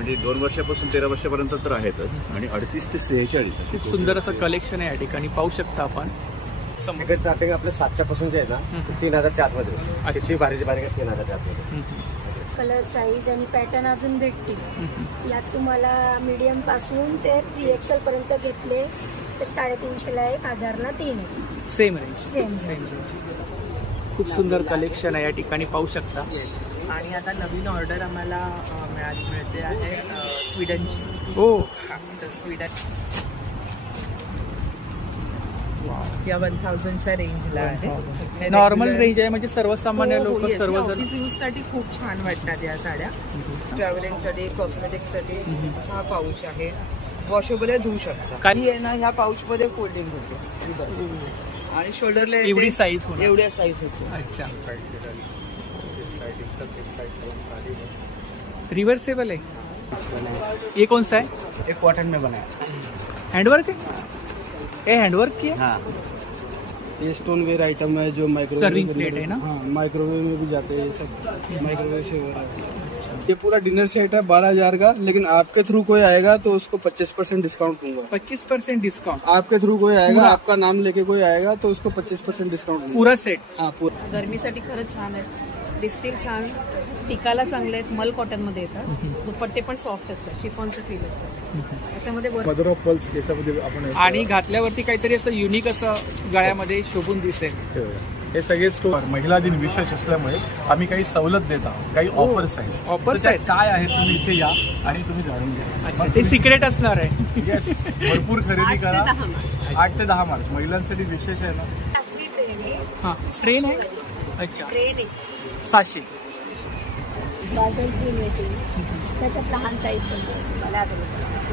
म्हणजे 2 वर्षापासून 13 वर्षापर्यंत तर आहेतच आणि 38 ते 46 खूप सुंदर असं कलेक्शन आहे या ठिकाणी पाहू शकता आपण. स्टार्टिंग आपल्या 7च्या पासून जे आहे ना 3000च्या आतमध्ये किती भारी 3000च्या आतमध्ये. कलर साईज आणि पॅटर्न अजून भेटतील. यात तुम्हाला मीडियम पासून ते 3XL पर्यंत घेतले तर 350 ला 1000 ला 3 सेम रेंज. सेम. खूप सुंदर कलेक्शन आहे या ठिकाणी पाहू शकता. आणि आता नवीन ऑर्डर आम्हाला मिळते आहे स्वीडनची. हो, स्वीडन या 1000च्या रेंजला आहे. नॉर्मल रेंज आहे म्हणजे सर्वसामान्य लोक सर्वजण यूज साठी खूप छान वाटतात या साड्या. ट्रॅव्हलिंग साठी, कॉस्मेटिक साठी. हा पाऊच आहे, वॉशेबल आहे, धुवू शकता. काही आहे ना ह्या पाऊच मध्ये फोल्डिंग होते आणि शोल्डरला एवढी साईज एवढ्या साईज होते. अच्छा, रिवर्सेबल है. ये कौन सा है? एक कॉटन में बना है. हैंडवर्क है? ये हैंडवर्क की है? हाँ. ये स्टोन वेयर आइटम है जो माइक्रोवेव सर्विंग प्लेट है ना? हाँ, माइक्रोवेव में भी जाते हैं ये सब. माइक्रोवेव से हो रहा है. ये पूरा डिनर सेट है 12,000 का, लेकिन आपके थ्रू कोई आएगा तो उसको 25% डिस्काउंट दूंगा. 25% डिस्काउंट. आपके थ्रू कोई आएगा, आपका नाम लेके कोई आएगा तो उसको 25% डिस्काउंट पूरा सेट. हाँ पूरा. गरमीसाठी खरंच छान आहे. दिसतील छान, टिकाला चांगले आहेत. मल कॉटन मध्ये येतात. दुपट्टे पण सॉफ्ट असतात, शिफॉनचं फील असतं त्याच्यामध्ये. मदर ऑफ पल्स याच्यामध्ये आपण आणि घातल्यावरती काहीतरी असं युनिक असं गळ्यामध्ये शोभून दिसेल. हे सगळे स्टोर महिला दिन विशेष असल्यामुळे आम्ही काही सवलत देत आहोत, काही ऑफर्स आहेत. ऑफर्स आहेत काय आहेत तुम्ही इथे या आणि तुम्ही जाणून घ्या. ते सिक्रेट असणार आहे. येस, भरपूर खरेदी करा. 8 ते 10 मार्च महिलांसाठी विशेष आहे ना. हा, ट्रेन आहे. अच्छा, 700. बाजार क्रीम येते, त्याच्यात लहान साईज पण मला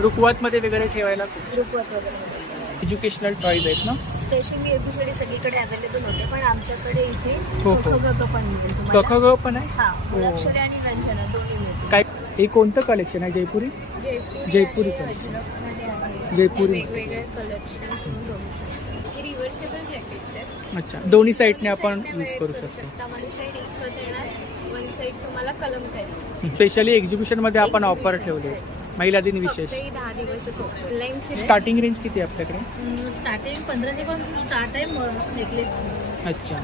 रुकवत मध्ये वगैरे ठेवायला रुकवत वगैरे. एज्युकेशनल टॉयज आहेत ना. स्पेशली एबीसीडी सगळीकडे अवेलेबल होते, पण आमच्याकडे इथे हो. कखगग पण मिळेल. कखगग पण आहे. हा, अक्षरे आणि व्यंजना दोन्ही मिळते. काय हे कोणतं कलेक्शन आहे? जयपुरी. जयपुरी आहे, अजरकमध्ये आहे. जयपुरी वेगवेगळे कलेक्शन. रिव्हर्सेबल जॅकेट्स आहेत. अच्छा, दोन्ही साईडने आपण यूज करू शकतो. वन साईड इथं देणार, वन साईड तुम्हाला कलमकारी. स्पेशली एक्झिबिशन मध्ये आपण ऑफर ठेवले महिला दिन विशेष. 10 दिवसच ऑफर. स्टार्टिंग रेंज किती आहे आपल्याकडे? स्टार्टिंग 1500 पासून स्टार्ट आहे नेकलेस. अच्छा.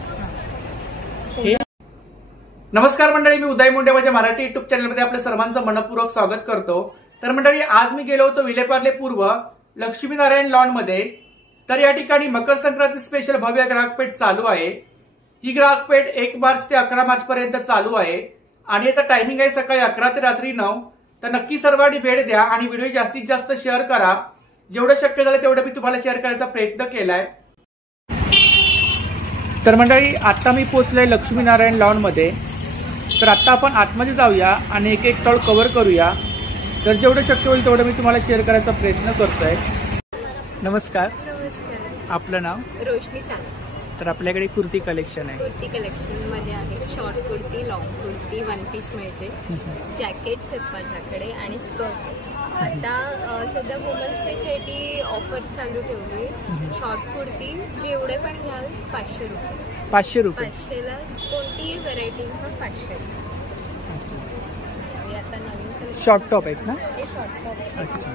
नमस्कार मंडळी, मी उदय मुंडे माझ्या मराठी युट्यूब चॅनलमध्ये आपल्या सर्वांचं मनपूर्वक स्वागत करतो. तर मंडळी, आज मी गेलो होतो विलेपार्ले पूर्व लक्ष्मीनारायण लॉन मध्ये. तर या ठिकाणी मकर संक्रांती स्पेशल भव्य ग्राहकपेठ चालू आहे. ही ग्राहकपेठ 1 मार्च ते 11 मार्च पर्यंत चालू आहे आणि याचा टायमिंग आहे सकाळी 11 ते रात्री 9. तर नक्की सर्वांनी भेट द्या आणि व्हिडिओ जास्तीत जास्त शेअर करा. जेवढं शक्य झालं तेवढं मी तुम्हाला शेअर करायचा प्रयत्न केलाय. तर मंडळी, आता मी पोहोचलोय लक्ष्मीनारायण लॉन मध्ये. तर आता आपण आतमध्ये जाऊया आणि एक एक स्टॉल कव्हर करूया. तर जेवढं शक्य होईल तेवढं मी तुम्हाला शेअर करायचा प्रयत्न करतोय. नमस्कार. आपलं नाव? रोशनी सांग. तर आपल्याकडे कुर्ती कलेक्शन आहे. कुर्ती कलेक्शन मध्ये आहे short kurti, long kurti, 1 piece मिळते. जॅकेट्स आहेत माझ्याकडे आणि स्कर्ट. आता सध्या वुमन्स डे साठी ऑफर चालू ठेवली. शॉर्ट कुर्ती जेवढे पण घ्याल 500 रुपये. 500 रुपये. 500ला कोणतीही व्हरायटी 500. आणि आता नवीन शॉर्ट टॉप आहेत ना? हे शॉर्ट टॉप. अच्छा,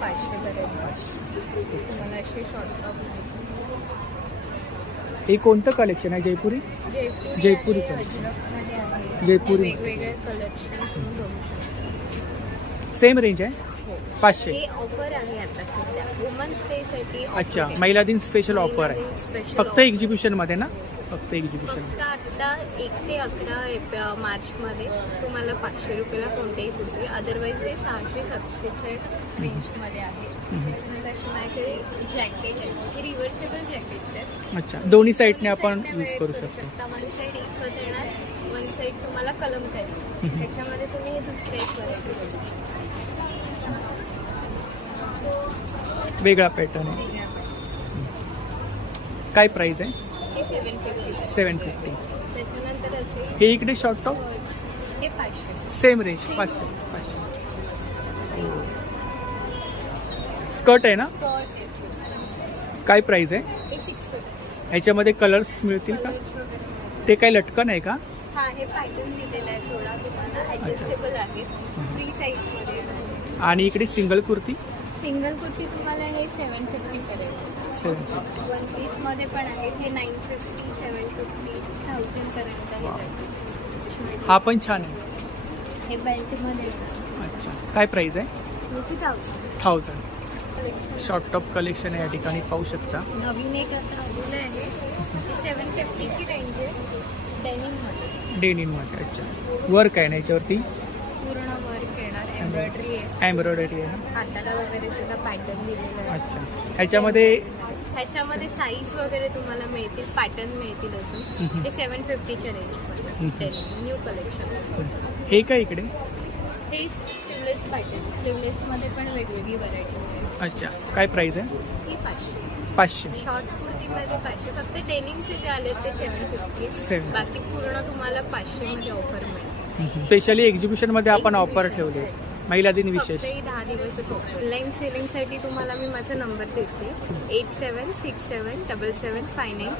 500 तुम्हाला असे शॉर्ट टॉप. हे कोणतं कलेक्शन आहे? जयपुरी. जयपुरी अजरकमध्ये आहे. जयपुरी वेगवेगळे कलेक्शन. सेम रेंज आहे. 500. हे ऑफर आहे आता सध्या वुमन्स डे साठी. अच्छा, महिला दिन स्पेशल ऑफर आहे. फक्त एक्झिबिशन मध्ये ना? फक्त एक्झिबिशन. आता 1 ते 11 मार्च मध्ये तुम्हाला 500 रुपयाला कोणतेही कुर्ती. अदरवाईज हे 600-700च्या रेंज मध्ये आहे. माझ्याकडे जॅकेट आहे, रिव्हर्सेबल जॅकेट्स आहेत. अच्छा, दोन्ही साईडने आपण यूज करू शकतो. वन साईड इथं देणार, वन साईड तुम्हाला कलमकारी. त्याच्यामध्ये तुम्ही दुसरे वेगळा पॅटर्न आहे. काय प्राइस आहे? 750. त्याच्यानंतर असे हे इकडे शॉर्ट टॉप. हे 500. Same range 500. स्कर्ट आहे ना? काय प्राइस आहे? हे 650. ह्याच्यामध्ये कलर्स मिळतील का? ते काय लटकन आहे का? हा हे पॅटर्न दिलेला आहे थोडा तुम्हाला ऍडजस्टेबल आहे 3 साईज मध्ये. आणि इकडे सिंगल कुर्ती सिंगल कुर्ती तुम्हाला हे 750 पडेल. 750. वन पीस मध्ये पण आहे हे 950 750 1000 पर्यंत आहे. हा पण छान आहे. हे बेल्ट मध्ये अच्छा, काय प्राइस आहे? 1000. शॉर्ट टॉप कलेक्शन आहे या ठिकाणी पाहू शकता. नवीन एक आता आलेलं आहे 750 ची रेंज आहे डेनिम मध्ये. डेनिम मध्ये. अच्छा, वर्क आहे ना याच्यावरती? पूर्ण वर्क येणार एम्ब्रॉयडरी आहे. एम्ब्रॉयडरी आहे. हाताला वगैरे सुद्धा पॅटर्न दिलेला आहे. अच्छा, ह्याच्यामध्ये साईज वगैरे तुम्हाला मिळतील पॅटर्न मिळतील अजून. ते 750 च्या रेंज मध्ये न्यू कलेक्शन. हे काय इकडे? हे स्लीवलेस पॅटर्न स्लीवलेस मध्ये पण वेगवेगळी व्हरायटी आहे. अच्छा, काय प्राइस आहे? ही 500. 500. शॉर्ट कुर्तीमध्ये 500. फक्त डेनिमचे जे आले ते 750. बाकी पूर्ण तुम्हाला 500 मध्ये ऑफर मिळेल. स्पेशली एक्झिबिशन मध्ये आपण ऑफर ठेवले महिला दिन विशेष. 10 दिवसच ऑफर. ऑनलाईन सेलिंग साठी तुम्हाला मी माझा नंबर देते 8767775928.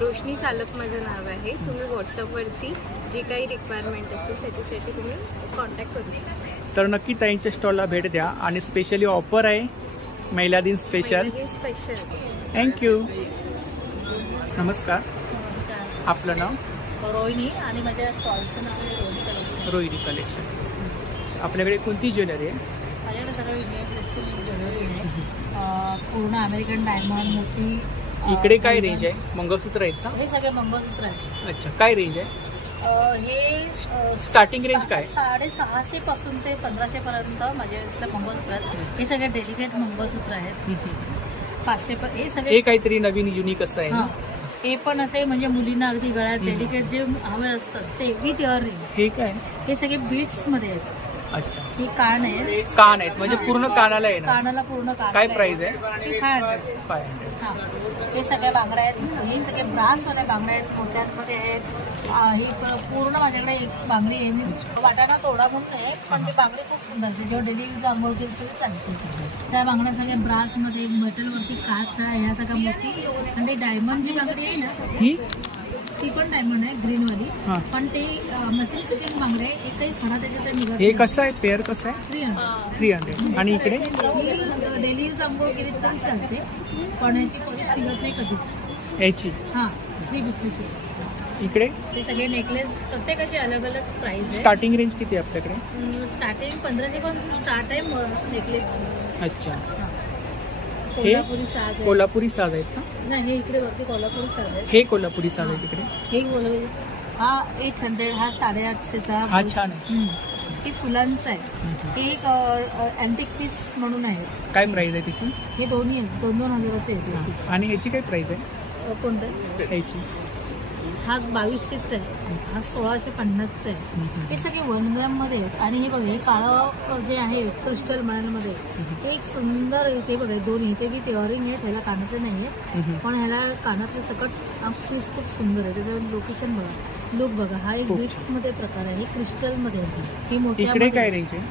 रोशनी सालप माझं नाव आहे. तुम्ही व्हॉट्सअपवरती जी काही रिक्वायरमेंट असेल त्याच्यासाठी तुम्ही कॉन्टॅक्ट करू शकता. तर नक्की ताईंच्या स्टॉलला भेट द्या आणि स्पेशली ऑफर आहे महिला दिन स्पेशल. थँक्यू. नमस्कार, आपलं नाव? रोहिणी आणि माझ्या स्टॉलचं नाव आहे रोहिणी कलेक्शन. आपल्याकडे कोणती ज्वेलरी आहे? माझ्याकडे सगळं इंडियन क्रिस्टल ज्वेलरी आहे. पूर्ण अमेरिकन डायमंड मोठी. इकडे काय रेंज आहे? मंगळसूत्र आहेत का? हे सगळे मंगळसूत्र आहेत. अच्छा, काय रेंज आहे? हे स्टार्टिंग रेंज काय? 650 पासून ते 1500 पर्यंत माझ्या इथलं मंगळसूत्र आहेत. हे सगळे डेलिकेट मंगळसूत्र आहेत. 500 हे सगळे. हे काहीतरी नवीन युनिक असं आहे. हे पण असे म्हणजे मुलींना अगदी गळ्यात डेलिकेट जे हवे असतात ते विथ इयरिंग. हे काय? हे सगळे बीट्स मध्ये आहेत. अच्छा, हे कान आहेत. कान आहेत म्हणजे पूर्ण कानाला आहे ना? कानाला पूर्ण कान. काय प्राइस आहे? 500. हे सगळे बांगड्या आहेत. हे सगळे ब्रास वाले बांगड्या आहेत. मोत्यांमध्ये आहेत. ही पूर्ण माझ्याकडे एक बांगडी आहे. मी वाटाणा तोडा म्हणून आहे पण ती बांगडी खूप सुंदर आहे. जेव्हा डेली यूज आंघोळ केली तरी चालते. त्या बांगड्या सगळ्या ब्रासमध्ये मेटलवरती काच आहे. ह्या सगळ्या मोठी. आणि ती डायमंड जी बांगडी आहे ना ती पण डायमंड आहे ग्रीनवाली. पण ती मशीन फिटिंग बांगडी आहे. एकही फणा त्याच्यात निघत. हे कसं आहे? पेअर कसं आहे? 300. आणि इकडे डेली यूज आंघोळ केली तरी चालते पण याची पॉलिश निघत नाही कधी. याची 350ची. इकडे हे सगळे नेकलेस प्रत्येकाची अलग अलग प्राइस आहे. स्टार्टिंग रेंज किती आहे आपल्याकडे? स्टार्टिंग 1500 पासून स्टार्ट आहे नेकलेसची. अच्छा, कोल्हापुरी साज आहे. कोल्हापुरी साज आहेत का? नाही, हे इकडे वरती कोल्हापुरी साज आहे. हे कोल्हापुरी साज आहे तिकडे. हे हा 800. हा 850चा. हा छान आहे. हे फुलांचं आहे. हे एक अँटिक पीस म्हणून आहे. काय प्राइस आहे तिची? हे दोन्ही आहेत. 2,000चे आहेत. आणि ह्याची काय प्राइस आहे? कोणतं? ह्याची हा 2200चा आहे. हा 1650चा आहे. हे सगळे 1 ग्रॅम मध्ये आहेत. आणि हे बघा हे काळं जे आहे क्रिस्टल मळ्यांमध्ये हे एक सुंदर याचे बघा 2 ह्याचे बी इयरिंग आहेत. ह्याला कानाचे नाही आहे पण ह्याला कानातले सकट पीस खूप सुंदर आहे. त्याचं लोकेशन बघा, लुक बघा. हा एक बीट्स मध्ये प्रकार आहे. हे क्रिस्टल मध्ये आहे. ही मोठी. इकडे काय रेंज आहे?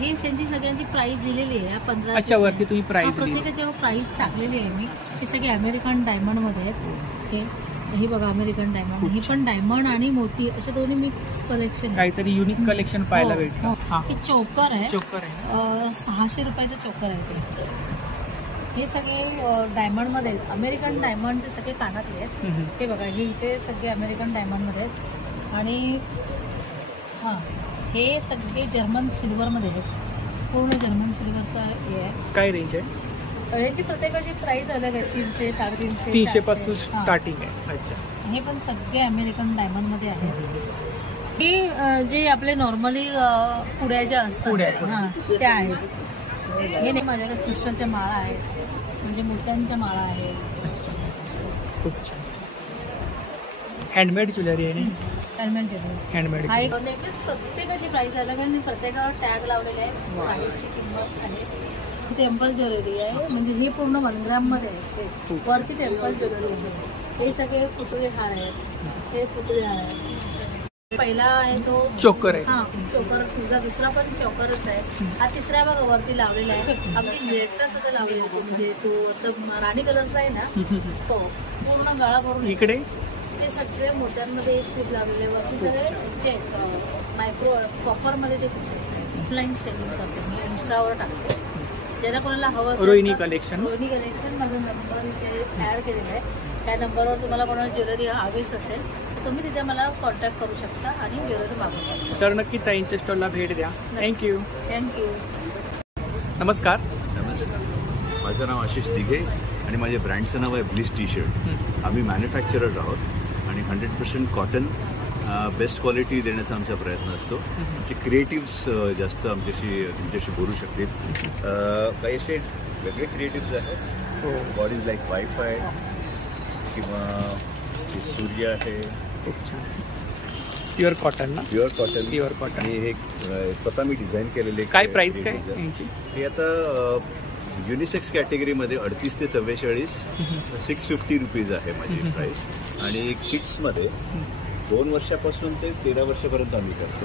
ही त्यांची सगळ्यांची प्राइस दिलेली आहे 1500. अच्छा, वरती तुम्ही प्राइस प्रत्येकाची प्राइस टाकलेली आहे मी. हे सगळे अमेरिकन डायमंड मध्ये आहेत. हे बघा अमेरिकन डायमंड. ही पण डायमंड आणि मोती असे दोन्ही मिक्स कलेक्शन. काहीतरी युनिक कलेक्शन पाहायला भेटतं. हे चोकर आहे. 600 रुपयाचं चोकर आहे ते. हे सगळे डायमंड मध्ये आहेत. अमेरिकन डायमंडचे सगळे कानातले आहेत. हे बघा हे इथे सगळे अमेरिकन डायमंड मध्ये आहेत. आणि हे सगळे जर्मन सिल्वर मध्ये आहेत. पूर्ण जर्मन सिल्वरचा हे आहे. काय रेंज आहे? याची प्रत्येकाची प्राइस अलग आहे. 300 350 300 पासून स्टार्टिंग आहे. अच्छा, हे पण सगळे अमेरिकन डायमंड मध्ये आहेत. हे जे आपले नॉर्मली पुड्या ज्या असतात त्या आहेत. हे नाही माझ्याकडे क्रिस्टलच्या माळा आहेत म्हणजे मोत्यांच्या माळा आहेत. खूप छान. हँडमेड ज्वेलरी आहे. हँडमेड हा एक नेकलेस प्रत्येकाची प्राइस अलग आहे आणि प्रत्येकावर टॅग लावलेले आहे. प्राइसची किंमत आहे. टेम्पल ज्वेलरी आहे म्हणजे ही पूर्ण 1 ग्रॅम मध्ये आहे. वरची टेम्पल ज्वेलरी आहे. हे सगळे पुतळे हार आहेत. हे पुतळे हार आहेत. पहिला आहे तो चोकर आहे. चोकर. तुझा दुसरा पण चोकरच आहे. हा तिसरा बघा वरती लावलेला आहे. अगदी लेटेस्ट असं लावलेला म्हणजे तो राणी कलरचा आहे ना तो पूर्ण गळा भरून. इकडे ते सगळे मोत्यांमध्ये एक पीस लावलेले वरती सगळे जे मायक्रो कॉपरमध्ये ते पीसेस ऑफलाईन सेलिंग करते मी इंस्टावर टाकते. ज्याला कोणाला हवं असेल रोहिणी कलेक्शन माझा नंबर इथे ॲड केलेला आहे. त्या नंबरवर तुम्हाला कोणाला ज्वेलरी हवीच असेल तर तुम्ही तिथे मला कॉन्टॅक्ट करू शकता आणि ज्वेलरी मागू शकता. तर नक्की ताईंच्या स्टॉलला भेट द्या. थँक्यू. नमस्कार. नमस्कार, माझं नाव आशिष दिघे आणि माझ्या ब्रँडचं नाव आहे ब्लिस टी शर्ट. आम्ही मॅन्युफॅक्चरर आहोत आणि 100% कॉटन बेस्ट क्वालिटी देण्याचा आमचा प्रयत्न असतो. आमचे क्रिएटिव्स जास्त तुमच्याशी बोलू शकतील. काही असे वेगळे क्रिएटिव्स आहेत. बॉडीज लाईक वायफाय किंवा सूर्य आहे. खूप छान. प्युअर कॉटन ना? Pure cotton. Pure cotton. आणि हे स्वतः मी डिझाईन केलेले. काय प्राइस काय यांची? हे आता युनिसेक्स कॅटेगरीमध्ये 38 ते 44 650 रुपीज आहे माझी प्राइस. आणि किड्समध्ये 2 वर्षापासून ते 13 वर्षापर्यंत आम्ही करतो.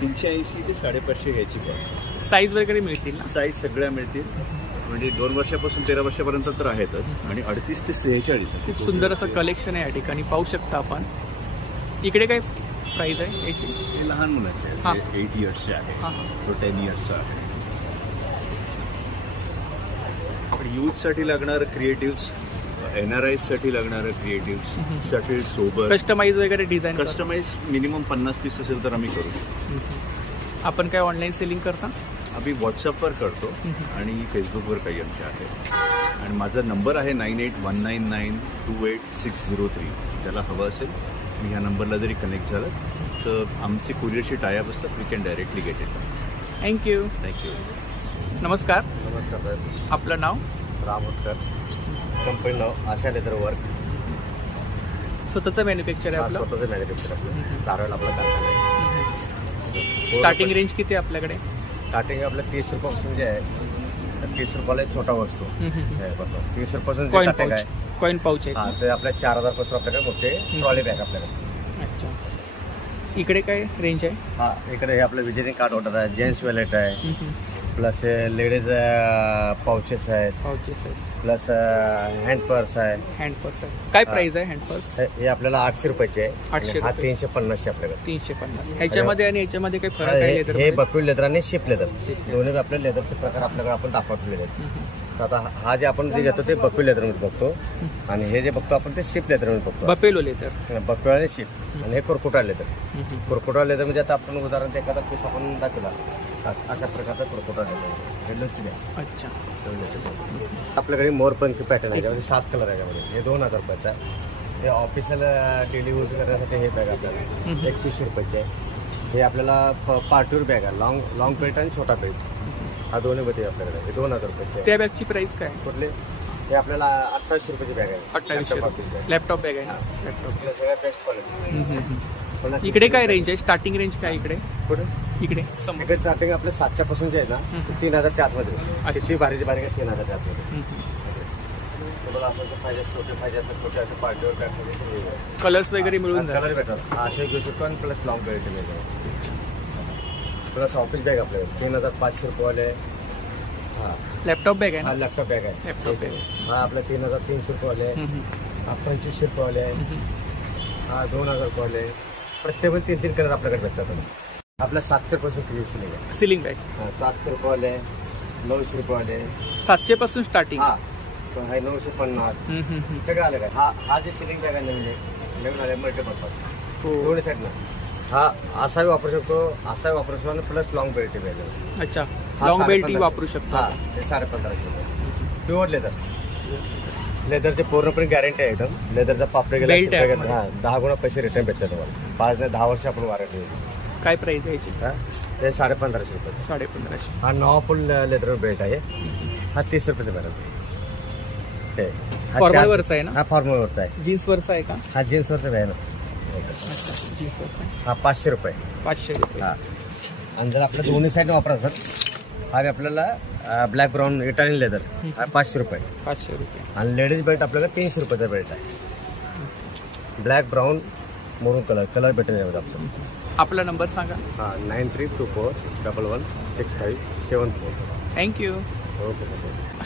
380 ते 550 ह्याची कॉस्ट. साईज वगैरे मिळतील ना? साईज सगळ्या मिळतील. म्हणजे 2 वर्षापासून 13 वर्षापर्यंत तर आहेतच. आणि 38 ते 46. खूप सुंदर असं कलेक्शन आहे या ठिकाणी, पाहू शकता आपण. इकडे काय प्राइस आहे याची? हे लहान मुलांचे आहे. 8 इयर्सचे आहे. तो 10 इयर्सचा आहे. यूथसाठी लागणारं क्रिएटिव्स, NRIs साठी लागणारं क्रिएटिव्स, सटल सोबर, कस्टमाइज वगैरे डिझाईन. कस्टमाइज मिनिमम 50 पीस असेल तर आम्ही करू. आपण काय ऑनलाईन सेलिंग करता? आम्ही व्हॉट्सअपवर करतो आणि फेसबुकवर काही आमचे आहे. आणि माझा नंबर आहे 9819928603. त्याला हवं असेल मी ह्या नंबरला जरी कनेक्ट झालं तर आमची कुरिअरशी टायअप असतात. We can directly get it. Thank you. नमस्कार. नमस्कार साहेब. आपलं नाव? रामोदकर. कंपनी नाव आशा लेदर वर्क. स्वतःचं मॅन्युफॅक्चर आहे आपलं? स्वतःचं मॅन्युफॅक्चर आपलं. धारवाड आपला कारखाना आहे. स्टार्टिंग रेंज किती आहे आपल्याकडे? स्टार्टिंग आपलं 30 रुपयापासून जे आहे 30 रुपयाला एक छोटा वस्तू 30 रुपयापासून कॉइन पाऊच आहे. ते आपल्या 4000 पासून आपल्याकडे मोठे ट्रॉली बॅग आपल्याकडे. अच्छा. इकडे काय रेंज आहे? हा, इकडे हे आपलं विजिटिंग कार्ड ऑर्डर आहे, जेंट्स वॅलेट आहे, प्लस लेडीज पाउचेस आहेत, प्लस हँड पर्स आहे. हँड पर्स आहे. काय प्राइस आहे हँड पर्स? हे आपल्याला 800 रुपयाचे आहे. 800. हा 350 आपल्याकडे. 350. ह्याच्यामध्ये आणि ह्याच्यामध्ये काही फरक आहे? हे बकवी लेदर आणि शिप लेदर दोन्ही आपल्या लेदरचे प्रकार आपल्याकडे आपण दाखवलेले आहेत. आता हा जे आपण जे घेतो ते बकवी लेदरमध्ये बघतो आणि हे जे बघतो आपण ते शिप लेदरमध्ये बघतो. बफेलो लेदर, बकवी आणि शिप. आणि हे कुरकुटा लेदर. कुरकुटा लेदर म्हणजे आता आपण उदाहरण एखादा पीस आपण दाखवला अशा प्रकारचा कुरकुटा लेदर. अच्छा. आपल्याकडे मोरपंखी पॅटर्न आहे, त्यामध्ये 7 कलर आहे. त्यामध्ये हे 2000 रुपयाचा आहे. हे ऑफिशियल डेली यूज करण्यासाठी हे बॅग आपल्याला 2100 रुपयाचे आहे. हे आपल्याला पार्टीवर बॅग आहे, लॉंग बेल्ट आणि छोटा बेल्ट. हा दोन्ही मध्ये आपल्याकडे हे 2000 रुपयाचे. त्या बॅगची प्राइस काय? कुठले? हे आपल्याला 2800 रुपयाची बॅग आहे. 2800. लॅपटॉप बॅग आहे ना? लॅपटॉप सगळ्यात बेस्ट क्वालिटी. इकडे काय रेंज आहे? स्टार्टिंग रेंज काय इकडे? कुठे? इकडे स्टार्टिंग आपल्या 700 पासून जे आहे ना 3000च्या आतमध्ये. किती भारीची बारीक आहे 3000च्या आतमध्ये. तुम्हाला आपण पाहिजे छोटे पाहिजे असं छोटे असं पार्टीवर बॅग कलर्स वगैरे मिळून कलर भेटतात. हा असे घेऊ शकतो आणि प्लस लॉंग बेल्ट मिळतो. प्लस ऑफिस बॅग आपल्याकडे 3500 रुपयेवाले. हा लॅपटॉप बॅग आहे ना? हा लॅपटॉप बॅग आहे. Laptop bag. हा आपला 3300 रुपयेवाले. हा 2500 रुपयेवाले आहे. हा 2000 रुपयेवाले. प्रत्येक 3 कलर आपल्याकडे भेटतात. आपल्या 700 पासून सिलिंग आहे. Ceiling bag 700 रुपयेवाले, 900 रुपयेवाले. 700 पासून स्टार्टिंग. हा 950 सगळं आलं काय. हा जे सिलिंग बॅग आहे नवीन आले मल्टीपर्पज दोन्ही साईडला. हा असाही वापरू शकतो, असाही वापरू शकतो आणि प्लस लॉंग बेल्ट बॅग. अच्छा. लॉंग बेल्ट वापरू शकतो. हा हे 1550 रुपये. Pure leather. लेदरचे पूर्णपणे गॅरंटी आहे एकदम. लेदरचा पापडे गेला 10 गुणा पैसे रिटर्न भेटतात तुम्हाला. 5 ते 10 वर्ष आपण वॉरंटी. काय प्राइस आहे याची? ते 1550 रुपये. 1550. हा नॉफुल लेदर बेल्ट आहे. हा 30 रुपयाचा भेटत. फॉर्मलवरचा आहे ना? हा फॉर्मलवरचा आहे. जीन्सवरचा आहे का? हा जीन्सवरचा आहे ना. जीन्सवरचा. हा 500 रुपये. 500 रुपये. हा. आणि जर आपल्या दोन्ही साईड वापरायचं हा आपल्याला ब्लॅक ब्राऊन इटालियन लेदर हा 500 रुपये. 500 रुपये. आणि लेडीज बेल्ट आपल्याला 300 रुपयाचा बेल्ट आहे. ब्लॅक ब्राऊन मरून कलर भेटेल आपल्याला. आपला नंबर सांगा. हा 9324116574. थँक्यू. ओके.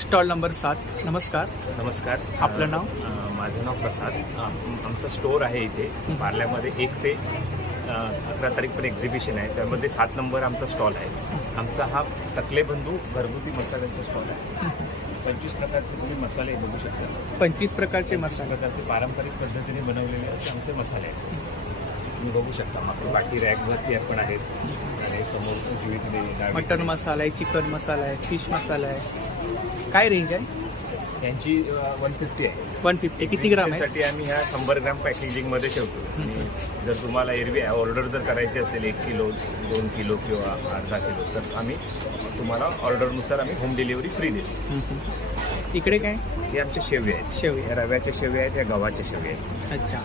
Stall number 7. नमस्कार. नमस्कार. आपलं नाव? माझं नाव प्रसाद. आमचं स्टोअर आहे इथे पार्ल्यामध्ये 1 ते 11 तारीखपर्यंत एक्झिबिशन आहे. त्यामध्ये 7 नंबर आमचा स्टॉल आहे. आमचा हा टकले बंधू घरगुती मसाल्यांचा स्टॉल आहे. 25 प्रकारचे तुम्ही मसाले बघू शकता. 25 प्रकारचे मसाले, प्रकारचे पारंपरिक पद्धतीने बनवलेले असे आमचे मसाले आहेत. तुम्ही बघू शकता. आपल्या बाकी रॅकवरती पण आहेत आणि समोर जुईकडे मटन मसाला आहे, चिकन मसाला आहे, फिश मसाला आहे. काय रेंज आहे यांची? 150 आहे. 150. किती ग्राम आहे? साठी आम्ही ह्या 100 ग्राम पॅकेजिंगमध्ये ठेवतो. आणि जर तुम्हाला एरवी ऑर्डर जर करायची असेल 1 किलो 2 किलो किंवा अर्धा किलो तर आम्ही तुम्हाला ऑर्डरनुसार आम्ही होम डिलिव्हरी फ्री देतो. इकडे काय? हे आमचे शेवया आहेत. शेवया, या रव्याच्या शेवया आहेत, या गव्हाच्या शेवया आहेत. अच्छा.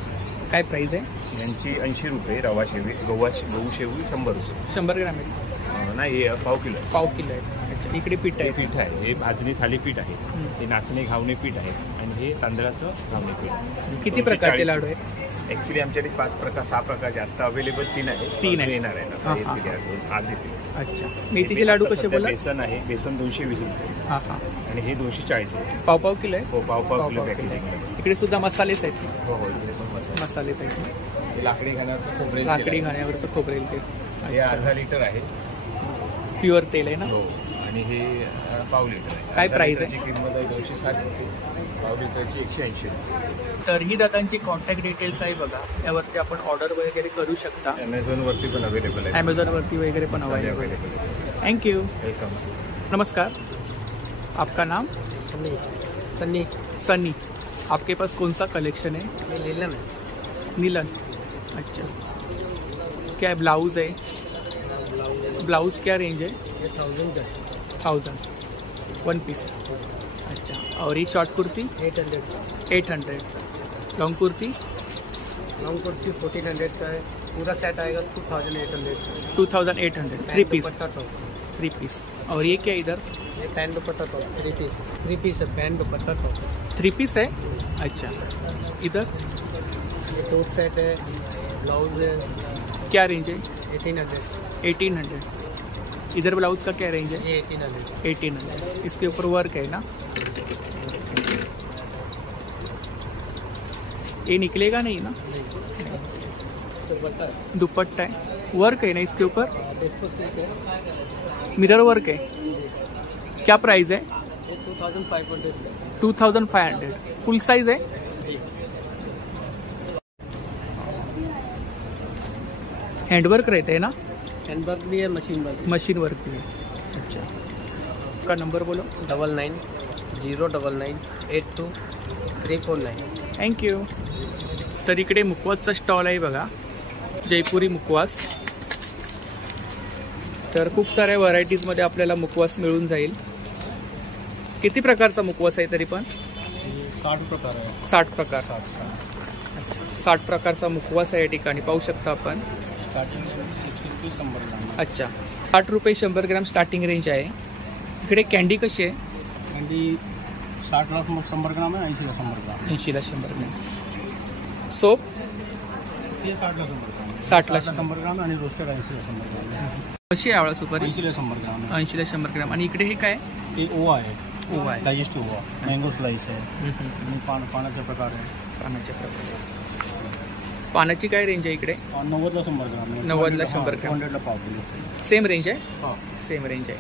काय प्राइस आहे यांची? 80 रुपये रवा शेवी. गहू शेवई 100 रुपये. 100 ग्राम आहे? नाही, पाव किलो. पाव किलो आहे. अच्छा. इकडे पीठ आहे? पीठ आहे. हे भाजणी थालीपीठ आहे, हे नाचणे घावणे पीठ आहे आणि हे तांदळाचं घावणे पीठ. किती प्रकारचे लाडू आहेत? ऍक्च्युली आमच्याकडे 5 प्रकार 6 प्रकारचे आता अवेलेबल 3 आहे. 3 आहे. येणार आहे आज येते. अच्छा. मेथीचे लाडू कसे बोला? बेसन आहे. बेसन 220 रुपये. हां हां. आणि हे 240 रुपये. पाव पाव किलो आहे? हो, पाव किलो पॅकेजिंग. इकडे सुद्धा मसालेच आहेत? हो हो, इकडे पण मसालेच आहेत. लाकडी घाण्याचं खोबरेल. लाकडी घाण्यावरचं खोबरेल तेल. हे अर्धा लिटर आहे. प्युअर तेल आहे ना? हो. आणि हे पाव लिटर आहे. काय प्राइस आहे? किंमत आहे 260 रुपये. पाव लिटरची 180 रुपये. तर ही दादांची कॉन्टॅक्ट डिटेल्स आहे बघा. यावरती आपण ऑर्डर वगैरे करू शकता. अमेझॉनवरती पण अवेलेबल आहे. अमेझॉनवरती वगैरे पण अवेलेबल है. Thank you. वेलकम. नमस्कार, आपका नाम? सन्नी. सन्नी. आपके पास कौन सा कलेक्शन है? नीलन है. नीलन. अच्छा. क्या है? ब्लाउज है? ब्लाउज क्या रेंज है? 1000. 1 पीस. अच्छा. और ये शॉर्ट कुर्ती? 800. लॉन्ग कुर्ती? 1400 का है. पूरा सेट आएगा 2800. 2800. 3 पीस. 3 पीस. और ये क्या इधर? ये पैन दुपट्टा टॉप 3 पीस है. पैन दुपट्टा टॉप 3 पीस है. अच्छा. इधर ये टोप सेट है. ब्लाउज है. क्या रेंज है? 1800. इधर ब्लाउज का क्या रेंज है? ये 1800. 1800. इसके ऊपर वर्क है ना? ये निकलेगा नहीं ना? दुपट्टा है. वर्क है ना इसके ऊपर? मिरर वर्क है. क्या प्राइस है? 2500. फुल साइज है? हैंडवर्क रहते हैं ना? हैंडवर्क भी है, मशीन वर्क. मशीन वर्क भी है. अच्छा. का नंबर बोलो. 990982 थँक्यू. तर इकडे मुखवासचा स्टॉल आहे बघा, जयपुरी मुखवास. तर खूप साऱ्या व्हरायटीजमध्ये आपल्याला मुखवास मिळून जाईल. किती प्रकारचा मुखवास आहे तरी पण? 60 प्रकार आहे. 60 प्रकार. 60 प्रकारचा मुखवास आहे या ठिकाणी पाहू शकता आपण. स्टार्टिंग 60 रुपये 100 ग्राम. अच्छा. 60 रुपये 100 ग्राम स्टार्टिंग रेंज आहे. इकडे कॅन्डी कशी आहे? कॅन्डी 60 ला 100 ग्राम आहे. 80 ला 100 ग्राम. 80 ला 100 ग्राम. सोप? ते 60 ला 100 ग्राम. 60 ला 100 ग्राम आणि रोस्टेड 80 ला 100 ग्राम. कशी आहे आवळा सुपारी? 80 ला 100 ग्राम. 80 ला 100 ग्राम. आणि इकडे हे काय? हे ओवा आहे. ओवा आहे. डायजेस्टिव्ह ओवा. मँगो स्लाइस आहे. आणि पानाचे प्रकार आहे. पानाचे प्रकार. पानाची काय रेंज आहे इकडे? 90 ला 100 ग्राम. 90 ला 100 ग्राम. 200 ला पाव किलो. सेम रेंज आहे? हां, सेम रेंज आहे.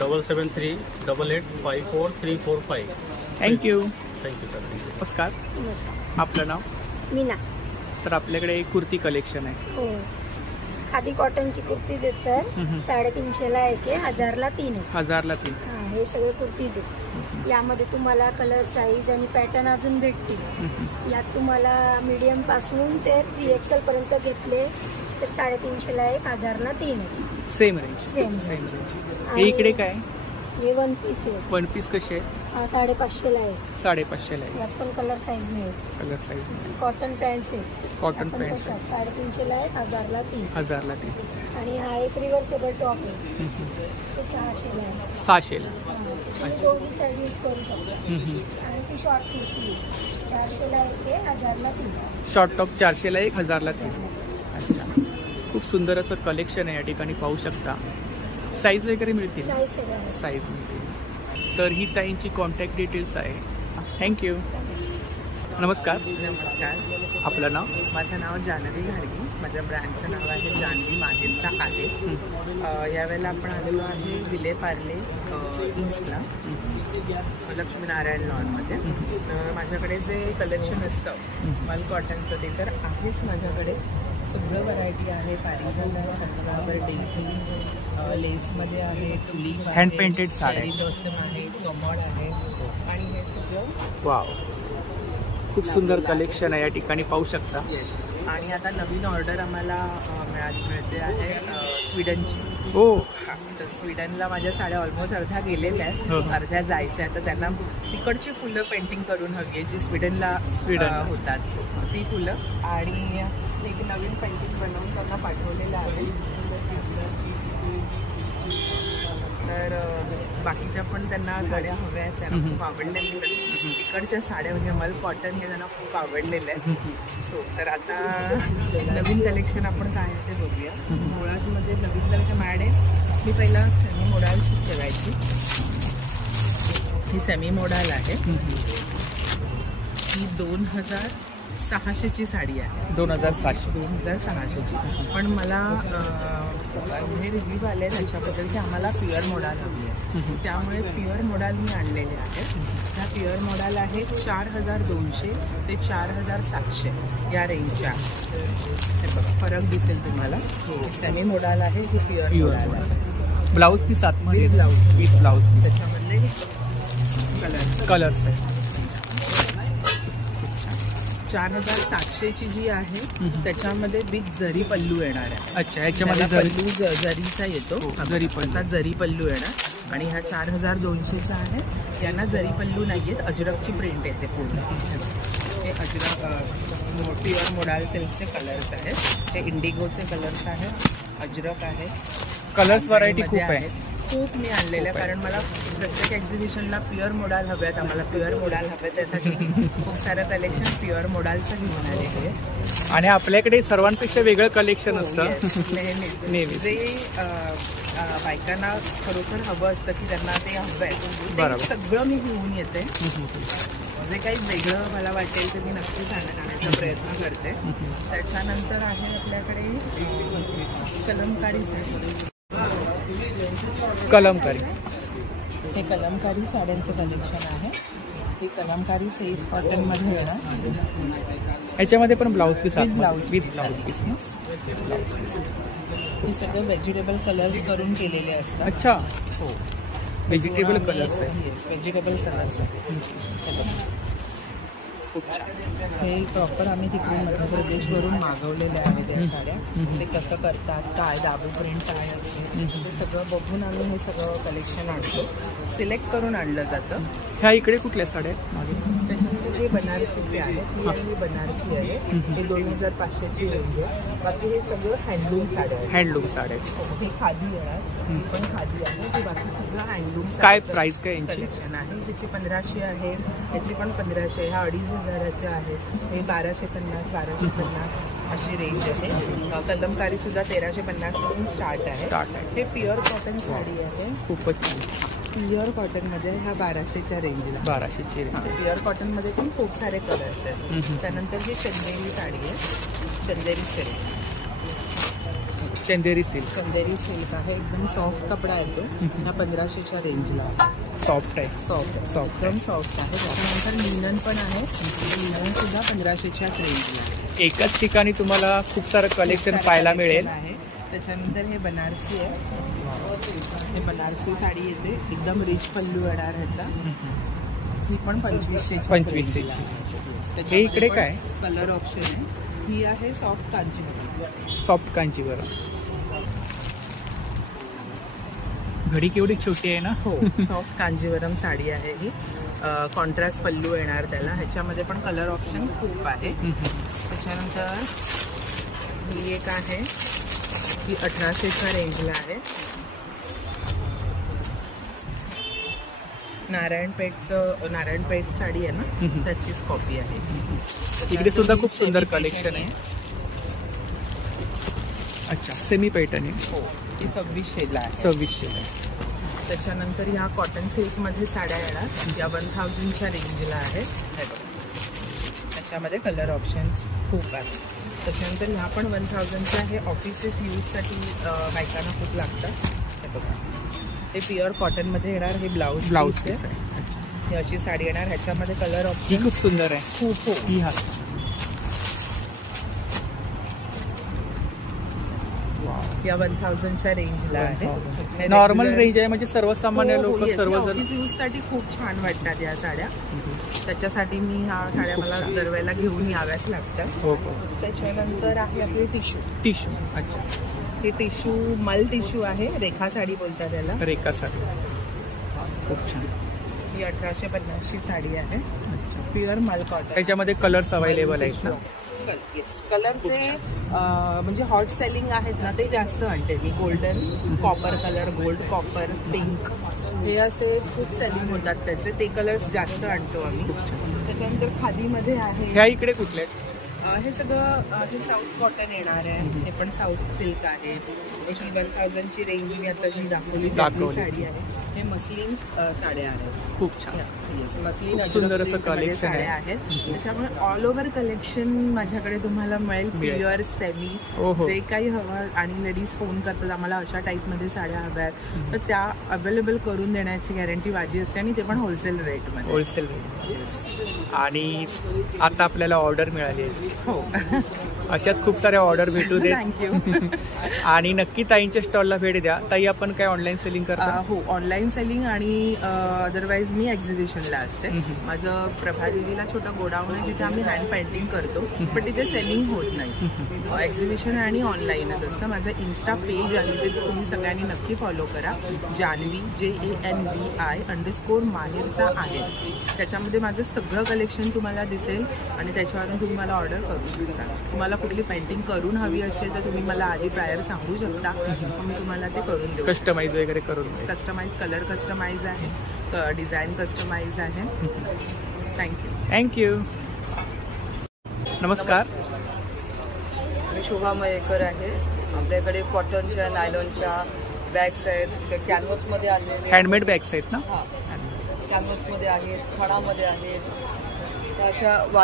7738854345. थँक्यू. Thank you sir. नमस्कार, आपलं नाव? मीना. तर आपल्याकडे कुर्ती कलेक्शन आहे. हो. खादी कॉटनची कुर्ती देत सर. 350 ला 1 आहे, 1000 ला 3 आहे. 1000 ला 3. हा, हे सगळे कुर्तीज आहेत. यामध्ये तुम्हाला कलर साईज आणि पॅटर्न अजून भेटतील. यात तुम्हाला मीडियम पासून ते 3XL पर्यंत घेतले तर 350 ला 1, 1000 ला 3 आहे. Same range. सेम. हे इकडे काय? हे 1 पीस आहे. 1 पीस कसे आहे? 550 ला आहे. 550 ला आहे. यात पण कलर साईज मिळेल. Colour size. कॉटन पॅन्ट्स आहे. कॉटन पॅन्ट्स 350 ला 1, 1000 ला 3. 1000 ला 3. आणि हा एक रिव्हर्सेबल टॉप आहे. ते 600 ला आहे. 600 ला. दोन्ही साईड यूज करू शकतो. आणि ती शॉर्ट कुर्ती 400 ला 1 आहे, 1000 ला 3. शॉर्ट टॉप 400 ला 1, 1000 ला 3. अच्छा. खूप सुंदर असं कलेक्शन आहे या ठिकाणी पाहू शकता. साईज वगैरे मिळतील? साईज मिळतील. तर ही ताईंची कॉन्टॅक्ट डिटेल्स आहे. थँक्यू. नमस्कार. नमस्कार. आपलं नाव? माझं नाव जान्हवी घाडगी. माझ्या ब्रँडचं नाव आहे जान्हवी माहेरचा आहे. यावेळेला आपण आलेलो आहे विलेपार्ले ईस्टला लक्ष्मीनारायण लॉनमध्ये. माझ्याकडे जे कलेक्शन असतं मल कॉटनचं ते तर आहेच माझ्याकडे. सगळं व्हरायटी आहे. पॅरिझन आहे, सनफ्लावर, डेझी, लेसमध्ये आहे, ट्युलिप, हँड पेंटेड साड्या, चेरी ब्लॉसम आहे, कमळ आहे आणि हे सगळं वाव, खूप सुंदर कलेक्शन आहे या ठिकाणी पाहू शकता. आणि आता नवीन ऑर्डर आम्हाला मिळते आहे स्वीडनची. हो, तर स्वीडनला माझ्या साड्या ऑलमोस्ट अर्ध्या गेलेल्या आहेत, अर्ध्या जायच्या आहेत. तर त्यांना तिकडची फुलं पेंटिंग करून हवी आहे जी स्वीडनला होतात ती फुलं. आणि एक नवीन पेंटिंग बनवून त्यांना पाठवलेलं आहे. तर बाकीच्या पण त्यांना साड्या हव्या आहेत, त्यांना खूप आवडलेल्या. तिकडच्या साड्या म्हणजे मल कॉटन हे त्यांना खूप आवडलेलं आहे. सो तर आता नवीन कलेक्शन आपण काय आहे ते बघूया. मुळातमध्ये नवीन कलेक्शन माझ्याकडे मी पहिला सेमी मोडाल ठेवायची. ही सेमी मोडाल आहे. ही 2600ची साडी आहे. 2600ची. पण मला हे रिव्ह्यू आले त्याच्याबद्दल की आम्हाला प्युअर मोडाल हवी आहे. त्यामुळे प्युअर मोडाल मी आणलेले आहेत. ह्या प्युअर मोडाल आहे 4200 ते 4700 या रेंजच्या. फरक दिसेल तुम्हाला. सेमी मोडाल आहे, ही प्युअर मोडाल आहे. ब्लाऊज की साथ मध्ये? Blouse with blouse. त्याच्यामधले कलर्स आहे. 4700ची जी आहे त्याच्यामध्ये बिग जरी पल्लू येणार आहे. अच्छा, याच्यामध्ये पल्लू जरीचा येतो, असा जरी पल्लू येणार. आणि ह्या 4200चा आहे. यांना जरी पल्लू नाहीयेत, अजरकची प्रिंट येते पूर्ण. हे अजरक प्युअर मोडाल सिल्कचे कलर्स आहेत. हे इंडिगोचे कलर्स आहेत, अजरक आहे. कलर्स व्हरायटी खूप आहे. खूप मी आणलेलं आहे कारण मला प्रत्येक एक्झिबिशनला प्युअर मोडाल हव्यात. आम्हाला प्युअर मोडाल हव्यात, त्यासाठी खूप सारं कलेक्शन प्युअर मोडालचं घेऊन आलेलं आहे. आणि आपल्याकडे सर्वांपेक्षा वेगळं कलेक्शन असतं नेहमी. जे बायकांना खरोखर हवं असतं की त्यांना ते हवं आहे ते सगळं मी घेऊन येते. जे काही वेगळं मला वाटेल ते मी नक्कीच आणण्याचा प्रयत्न करते. त्याच्यानंतर आहे आपल्याकडे कलमकारी साडी. कलमकारी, हे कलमकारी साड्यांचं कलेक्शन आहे. हे कलमकारी सिल्क कॉटनमध्ये येणार. याच्यामध्ये पण blouse piece with blouse piece. हे सगळं व्हेजिटेबल कलर्स करून केलेले असतात. अच्छा, हो, व्हेजिटेबल कलर्स आहे. व्हेजिटेबल कलर्स आहे. खूप छान. हे प्रॉपर आम्ही तिकडून मध्य प्रदेशवरून मागवलेले आहेत या साड्या. ते कसं करतात, काय दाबू प्रिंट काय असते ते सगळं बघून आम्ही हे सगळं कलेक्शन आणतो. सिलेक्ट करून आणलं जातं. ह्या इकडे कुठल्या साड्या मागे? त्याच्यानंतर हे बनारसीचे आहेत. ही बनारसी आहे. हे 2500ची रेंज आहे. बाकी हे सगळं हँडलूम साड्या आहेत. हँडलूम साड्या. हे खादी येणार, ही पण खादी आहे. हे बाकी सगळं हँडलूम. काय प्राइस काय कलेक्शन आहे? त्याची 1500 आहे, याची पण 1500. ह्या 2500चे आहे. हे 1250 अशी रेंज आहे. कलमकारी सुद्धा 1350 पासून स्टार्ट आहे. हे प्युअर कॉटन साडी आहे. खूपच छान. प्युअर कॉटनमध्ये ह्या 1200च्या रेंजला. 1200ची रेंज. प्युअर कॉटनमध्ये पण खूप सारे कलर्स आहेत. त्यानंतर ही चंदेरी साडी आहे. चंदेरी सिल्क. चंदेरी सिल्क. चंदेरी सिल्क आहे. एकदम सॉफ्ट कपडा येतो. ह्या 1500च्या रेंजला. सॉफ्ट आहे. सॉफ्ट एकदम सॉफ्ट आहे. त्याच्यानंतर लिनन पण आहे. लिनन सुद्धा 1500च्याच रेंजला. एकाच ठिकाणी तुम्हाला खूप सारं कलेक्शन पाहायला मिळेल. त्याच्यानंतर हे बनारसी आहे. हे बनारसी साडी येते. एकदम रिच पल्लू येणार ह्याचा. ही पण 2500ची. हे इकडे काय कलर ऑप्शन आहे? ही आहे सॉफ्ट कांजीवरम. सॉफ्ट कांजीवरम. घडी केवढी छोटी आहे ना. हो, सॉफ्ट कांजीवरम साडी आहे ही. कॉन्ट्रास्ट पल्लू येणार त्याला. ह्याच्यामध्ये पण कलर ऑप्शन खूप आहे. त्याच्यानंतर ही एक आहे. ही 1800च्या रेंजला आहे. नारायणपेठ साडी आहे ना, त्याचीच कॉपी आहे. इकडे सुद्धा खूप सुंदर कलेक्शन आहे. अच्छा, सेमी पैठणी. हो, ही 2600ला आहे. 2600ला. त्याच्यानंतर ह्या कॉटन सिल्कमध्ये साड्या येणार. या 1000च्या रेंजला आहे. ह्याच्यामध्ये कलर ऑप्शन्स खूप आहेत. त्याच्यानंतर ह्या पण 1000च्या आहे. ऑफिसेस यूजसाठी बायकांना खूप लागतात. हे बघा, ते प्युअर कॉटनमध्ये येणार. हे ब्लाऊज आहे. ही अशी साडी येणार. ह्याच्यामध्ये कलर ऑप्शन खूप सुंदर आहे. खूप ही हा या 1000च्या रेंजला आहे. नॉर्मल रेंज आहे म्हणजे सर्वसामान्य लोक सर्वजण ऑफिस यूज साठी खूप छान वाटतात या साड्या. त्याच्यासाठी मी ह्या साड्या मला दरवेळेला घेऊन याव्याच लागतात. त्याच्यानंतर आहे आपली टिश्यू. अच्छा, हे टिश्यू मल टिश्यू आहे. रेखा साडी बोलतात त्याला. रेखा साडी खूप छान. ही 1850ची साडी आहे. प्युअर मल कॉटन. त्याच्यामध्ये कलर्स अवेलेबल आहेत ना? कलरचे म्हणजे हॉट सेलिंग आहेत ना, ते जास्त आणते मी. Golden, copper colour, gold copper, pink, हे असे खूप सेलिंग होतात त्याचे. ते कलर्स जास्त आणतो आम्ही. त्याच्यानंतर खादीमध्ये आहे. ह्या इकडे कुठले? हे सगळं हे साऊथ कॉटन येणार आहे. हे पण साऊथ सिल्क आहे. ही 1000ची रेंज मी आता जी दाखवली साडी आहे. हे मस्लिन साड्या आहेत. खूप छान. मस्लिन सुंदर असं कलेक्शन आहेत. त्याच्यामुळे ऑल ओव्हर कलेक्शन माझ्याकडे तुम्हाला मिळेल. प्युअर सेमी जे काही हवं. आणि लेडीज फोन करतात आम्हाला अशा टाईपमध्ये साड्या हव्यात, तर त्या अवेलेबल करून देण्याची गॅरंटी माझी असते. आणि ते पण होलसेल रेटमध्ये. Wholesale rate. आणि आता आपल्याला ऑर्डर मिळाली आहे. हो, अशाच खूप साऱ्या ऑर्डर भेटू दे. थँक्यू. आणि नक्की ताईंच्या स्टॉलला भेट द्या. ताई, आपण काय ऑनलाईन सेलिंग करता? हो, ऑनलाईन सेलिंग आणि अदरवाईज मी एक्झिबिशनला असते. माझं प्रभादेवीला छोटं गोडाऊन आहे जिथे आम्ही हँड पेंटिंग करतो, पण तिथे सेलिंग होत नाही. एक्झिबिशन आणि ऑनलाईनच असतं. माझं इन्स्टा पेज आहे, ते तुम्ही सगळ्यांनी नक्की फॉलो करा. जानवी JANVI _माहेरचा आहे. त्याच्यामध्ये माझं सगळं कलेक्शन तुम्हाला दिसेल आणि त्याच्यावरून तुम्ही मला ऑर्डर करू शकता. तुम्हाला कुठली पेंटिंग करून हवी असेल तर तुम्ही मला आधी प्रायर सांगू शकता. मी तुम्हाला ते करून देऊ. कस्टमाइज वगैरे करून. कस्टमाइज, कलर कस्टमाइज आहे, डिझाईन कस्टमाइज आहे. थँक्यू. नमस्कार. मी शोभा मयेकर आहे. आपल्याकडे कॉटनच्या, नायलॉनच्या बॅग्स आहेत. कॅनव्हसमध्ये आलेले हँडमेड बॅग्स आहेत ना? कॅनव्हसमध्ये आहेत, खणामध्ये आहेत.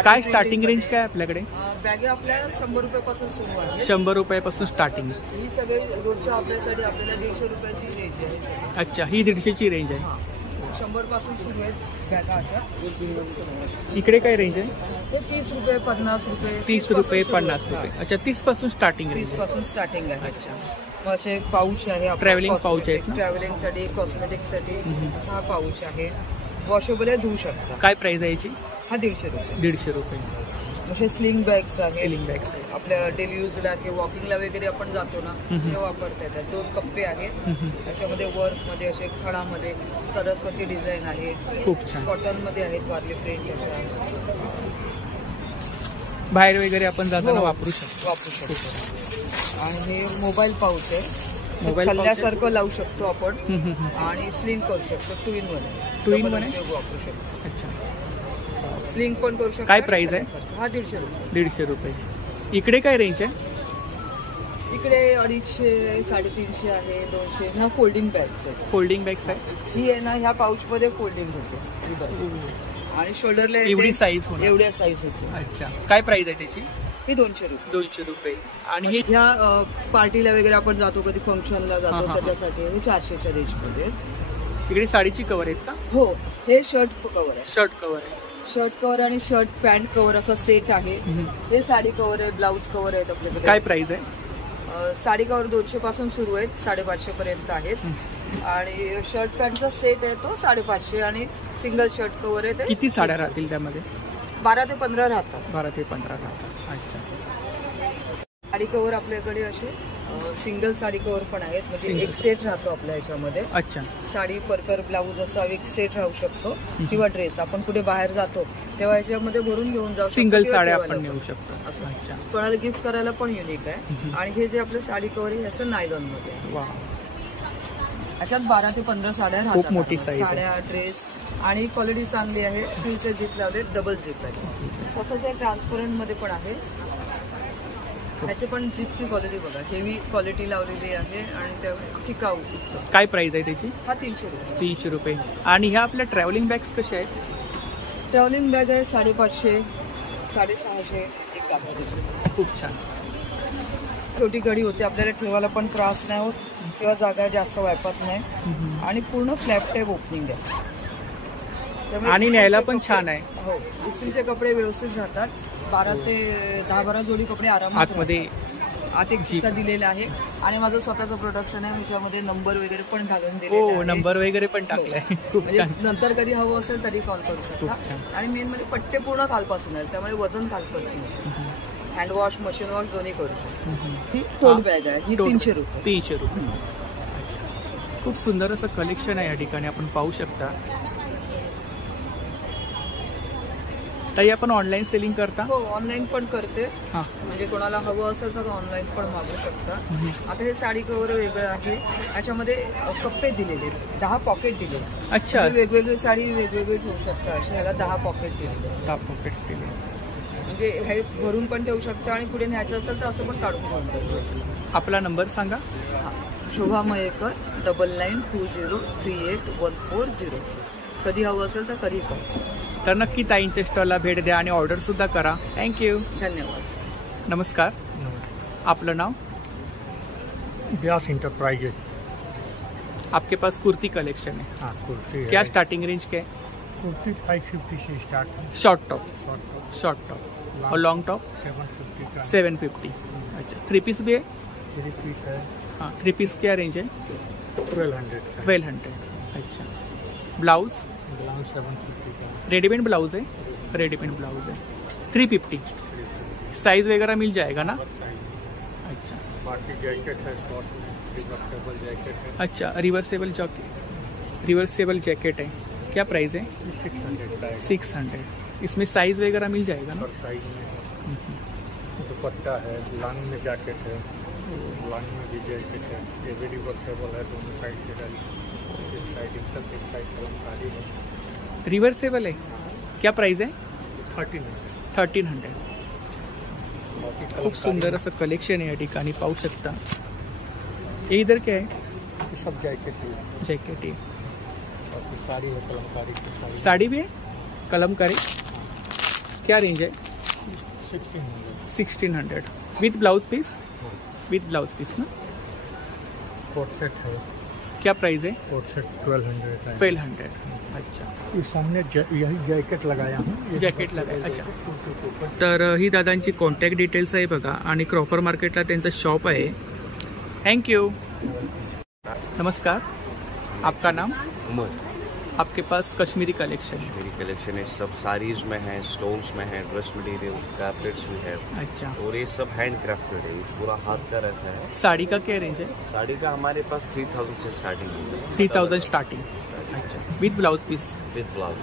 काय स्टार्टिंग रेंज काय आपल्याकडे? बॅगे आपल्या 100 रुपयापासून सुरू आहे. 100 रुपयापासून स्टार्टिंग. ही सगळी रोजच्या आपल्यासाठी आपल्याला 150 रुपयाची रेंज आहे. अच्छा, ही 150ची रेंज आहे. 100 पासून सुरू आहेत बॅगा अशा. इकडे काय रेंज आहे? ते 30 रुपये, 50 रुपये, 30 रुपये, 50 रुपये. अच्छा, 30 पासून स्टार्टिंग. 30 पासून स्टार्टिंग आहे. अच्छा, असे पाऊच आहे. ट्रॅव्हलिंग पाऊच आहे. ट्रॅव्हलिंगसाठी, कॉस्मेटिक्ससाठी असा हा पाऊच आहे. वॉशेबल आहे, धुवू शकता. काय प्राइस आहे याची? हा 150 रुपये. 150 रुपये. असे स्लिंग बॅग्स आहेत. स्लिंग बॅग्स आहेत. आपल्या डेली यूजला किंवा वॉकिंगला वगैरे आपण जातो ना, ते वापरता येतात. 2 कप्पे आहेत. त्याच्यामध्ये वर्कमध्ये असे खणामध्ये सरस्वती डिझाईन आहे. खूप छान. कॉटनमध्ये आहेत, वारली प्रिंट. बाहेर वगैरे आपण जाताना वापरू शकतो. आणि हे मोबाईल पाऊच आहे. छल्ल्यासारखं लावू शकतो आपण आणि स्लिंग करू शकतो. 2 in 1 वापरू शकतो. अच्छा, स्लिंग पण करू शकतो. काय प्राइस आहे? हा 150 रुपये. 150 रुपये. इकडे काय रेंज आहे? इकडे 250, 350 आहे, 200. ह्या फोल्डिंग बॅग्स आहेत. फोल्डिंग बॅग्स आहे. ही आहे ना, ह्या पाऊच मध्ये फोल्डिंग होते. आणि शोल्डरला एवढी साईज? एवढ्या साईज होते. अच्छा, काय प्राइस आहे त्याची? ही 200 रुपये. 200 रुपये. आणि ह्या पार्टीला वगैरे आपण जातो, कधी फंक्शनला जातो, त्याच्यासाठी हे 400च्या रेंजमध्ये. इकडे साडीची कव्हर आहेत का? हो, हे शर्ट कव्हर आहे. शर्ट कव्हर आहे. शर्ट कव्हर आणि शर्ट पॅन्ट कव्हर असा सेट आहे. हे साडी कव्हर आहे, ब्लाऊज कव्हर आहेत आपल्याकडे. काय प्राइस आहे? साडी कव्हर 200 पासून सुरू आहेत, 550 पर्यंत आहेत. आणि शर्ट पॅन्टचा सेट आहे तो 550. आणि सिंगल शर्ट कव्हर आहे. किती साड्या राहतील त्यामध्ये? 12 ते 15 राहतात. 12 ते 15 राहतात. अच्छा. साडी कव्हर आपल्याकडे असे सिंगल साडी कव्हर पण आहेत. म्हणजे एक सेट राहतो आपल्या ह्याच्यामध्ये. अच्छा. साडी, परकर, ब्लाऊज असा एक सेट राहू शकतो. किंवा ड्रेस आपण कुठे बाहेर जातो तेव्हा याच्यामध्ये भरून घेऊन जाऊ शकतो. सिंगल साड्या आपण नेऊ शकतो. अच्छा. कोणाला गिफ्ट करायला पण युनिक आहे. आणि हे जे आपलं साडी कव्हर आहे याचं नायलॉन मध्ये. याच्यात 12 ते 15 साड्या राहतात. खूप मोठी साईज. साड्या, ड्रेस. आणि क्वालिटी चांगली आहे. स्टीलचे झिप लावले, डबल झिप आहे. तसंच हे ट्रान्सपरंट मध्ये पण आहे. ह्याची पण झिपची क्वालिटी बघा, हेवी क्वालिटी लावलेली आहे आणि टिकाऊ. काय प्राइस आहे त्याची? हा 300 रुपये. 300 रुपये. आणि ह्या आपल्या ट्रॅव्हलिंग बॅग्स कशा आहेत? ट्रॅव्हलिंग बॅग आहे 550, 650 एक गाभा. खूप छान. छोटी घडी होते, आपल्याला ठेवायला पण त्रास नाही होत किंवा जागा जास्त वापरत नाही आणि पूर्ण फ्लॅप टाईप ओपनिंग आहे. आणि न्यायला पण छान आहे. हो, इस्त्रीचे कपडे व्यवस्थित जातात. 12 ते 10-12 जोडी कपडे आरामात. आतमध्ये आत एक खिसा दिलेला आहे आणि माझं स्वतःचं प्रोडक्शन आहे. त्याच्यामध्ये नंबर वगैरे पण घालून दिले. हो, नंबर वगैरे पण टाकलाय. खूप छान. नंतर कधी हवं असेल तरी कॉल करू शकता. आणि मेन म्हणजे पट्टे पूर्ण खालपासून आहे, त्यामुळे वजन खालपासून. हँड वॉश, मशीन वॉश दोन्ही करू शकतो. ही टोट बॅग आहे, ही 300 रुपये. 300 रुपये. खूप सुंदर असं कलेक्शन आहे या ठिकाणी, आपण पाहू शकता. ताई, आपण ऑनलाईन सेलिंग करता? हो, ऑनलाईन पण करते. म्हणजे कोणाला हवं असेल तर ऑनलाईन पण मागू शकता. आता हे साडी कव्हर वेगळं आहे, याच्यामध्ये कप्पे दिलेले, 10 पॉकेट दिले. अच्छा, वेगवेगळी साडी वेगवेगळी ठेवू शकता. अशा ह्याला 10 पॉकेट दिले. 10 पॉकेट दिले. म्हणजे हे भरून पण ठेवू शकता आणि पुढे न्यायचं असेल तर असं पण काढून घेऊन जाऊ शकता. आपला नंबर सांगा. शोभा मयेकर 9920381440. कधी हवं असेल तर कधी करा. तर नक्की ताईंच्या स्टॉलला भेट द्या आणि ऑर्डर सुद्धा करा. थँक्यू. धन्यवाद. नमस्कार. आपलं नाव? व्यास इंटरप्राइजेज. आपके पास कुर्ती कलेक्शन है? हाँ, कुर्ती क्या है. स्टार्टिंग रेंज क्या है? कुर्ती 550 से स्टार्ट है. शॉर्ट टॉप और लॉन्ग टॉप 750 का. 750. अच्छा, 3 पीस भी है? 3 पीस है. हाँ, 3 पीस क्या रेंज है? 1200 का. 1200. अच्छा, ब्लाउज? ब्लाउज 750 का. रेडीमेड ब्लाउज है? रेडीमेड ब्लाउज है. 350. साइज वगैरह मिल जाएगा ना? अच्छा. बाकी जैकेट है शॉर्ट में, रिवर्सेबल जैकेट है. अच्छा, रिवर्सेबल जैकेट है. क्या प्राइस है? 600 का है. 600. इसमें साइज वगैरह मिल जाएगा ना? और साइज में दुपट्टा है, लॉन्ग में जैकेट है, लॉन्ग में भी जैकेट है. ये भी रिवर्सेबल है, दोनों साइड से डाली. एक साइड इंटर, एक साइड साड़ी है. रिवर्सेबल है. क्या प्राइस है? 1300. खूप सुंदर असं कलेक्शन आहे या ठिकाणी, पाहू शकता. हे इधर क्या है? ये सब जैकेट है. जैकेट है. और साड़ी है, कलमकारी की साड़ी. साड़ी भी है? कलमकारी. क्या रेंज है? 1600. With blouse piece? With blouse piece ना? कोट सेट है. क्या प्राइस है? कोट सेट 1200 का है. 1200. अच्छा, ये सामने यही जॅकेट लगाया हूँ. जॅकेट लगाया. अच्छा. तर ही दादांची कॉन्टॅक्ट डिटेल्स आहे बघा, आणि क्रॉपर मार्केटला त्यांचं शॉप आहे. थँक्यू. नमस्कार. आपका नाम? उमर. आपके pass Kashmiri collection? Kashmiri collection है, सब साड़ीज में है, स्टोन्स में है, ड्रेस मटेरियल्स, कार्पेट्स भी है. अच्छा. और ये सब हैंड क्राफ्टेड है, पूरा हाथ का रहता है. साड़ी का क्या रेंज है? साड़ी का हमारे पास 3000 से स्टार्टिंग है. 3000 स्टार्टिंग. अच्छा, विथ ब्लाउज पीस? विद ब्लाउज.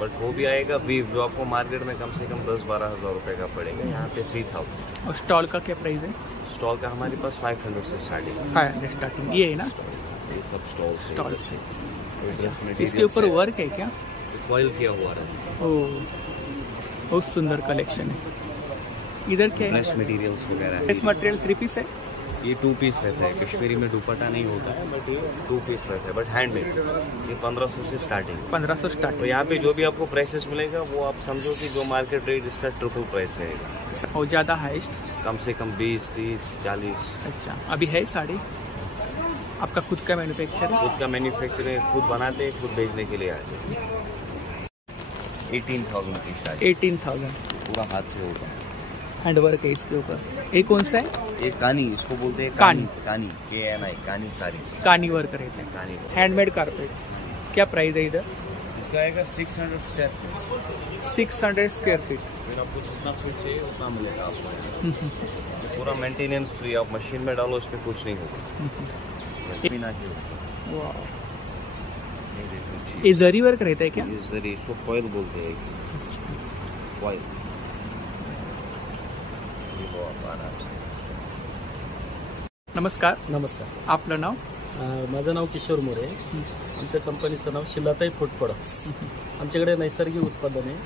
बट वो भी आएगा वीव, जो आपको मार्केट में कम से कम 10-12 हज़ार रुपए का पड़ेगा. यहाँ पे 3000. और स्टॉल का क्या प्राइस है? स्टॉल का हमारे पास 500 से स्टार्टिंग. 500 स्टार्टिंग. ये है ना? ये सब स्टॉल से. इसके ऊपर वर्क है क्या? फॉइल किया हुआ है. ओह, बहुत सुंदर कलेक्शन है. इधर क्या है? ड्रेस मटेरियल्स वगैरह. ड्रेस मटेरियल 3 पीस है? ये 2 पीस रहता है. कश्मीरी में दुपट्टा नहीं होता है, बट ये 2 पीस रहता है, बट हैंडमेड. ये 1500 से स्टार्टिंग. 1500 स्टार्ट. तो यहाँ पे जो भी आपको प्राइसेस मिलेगा वो आप समझो कि जो मार्केट रेट इसका ट्रिपल प्राइस रहेगा. और ज्यादा हाईएस्ट? कम से कम 20, 30, 40. अच्छा, अभी है साड़ी? आपका खुद का मैन्युफैक्चर? खुद का मैन्युफैक्चरिंग, खुद बनाते हैं, खुद बेचने के लिए आते हैं. 18,000 की साड़ी. 18,000. पूरा हाथ से होता है. हैंडवर्क है इसके ऊपर. ये कौन सा है? ये कानी, इसको बोलते हैं कानी. कानी, KNI, कानी साड़ी. कानी वर्क रहते हैं. कानी हैंडमेड कारपेट. क्या प्राइस है इधर? इसका आएगा 600 स्क्वायर फीट. 600 square feet. फिर आपको जितना फीट चाहिए उतना मिलेगा आपको. पूरा मेंटेनेंस फ्री. आप मशीन में डालो, इसमें कुछ नहीं होगा. ये जरी वर्क रहता है क्या? ये जरी, इसको फॉइल बोलते हैं. फॉइल. नमस्कार. नमस्कार. आपलं नाव? माझं नाव किशोर मोरे. आमच्या कंपनीचं नाव शिलाताई फूड प्रोडक्ट्स. आमच्याकडे नैसर्गिक उत्पादन आहे.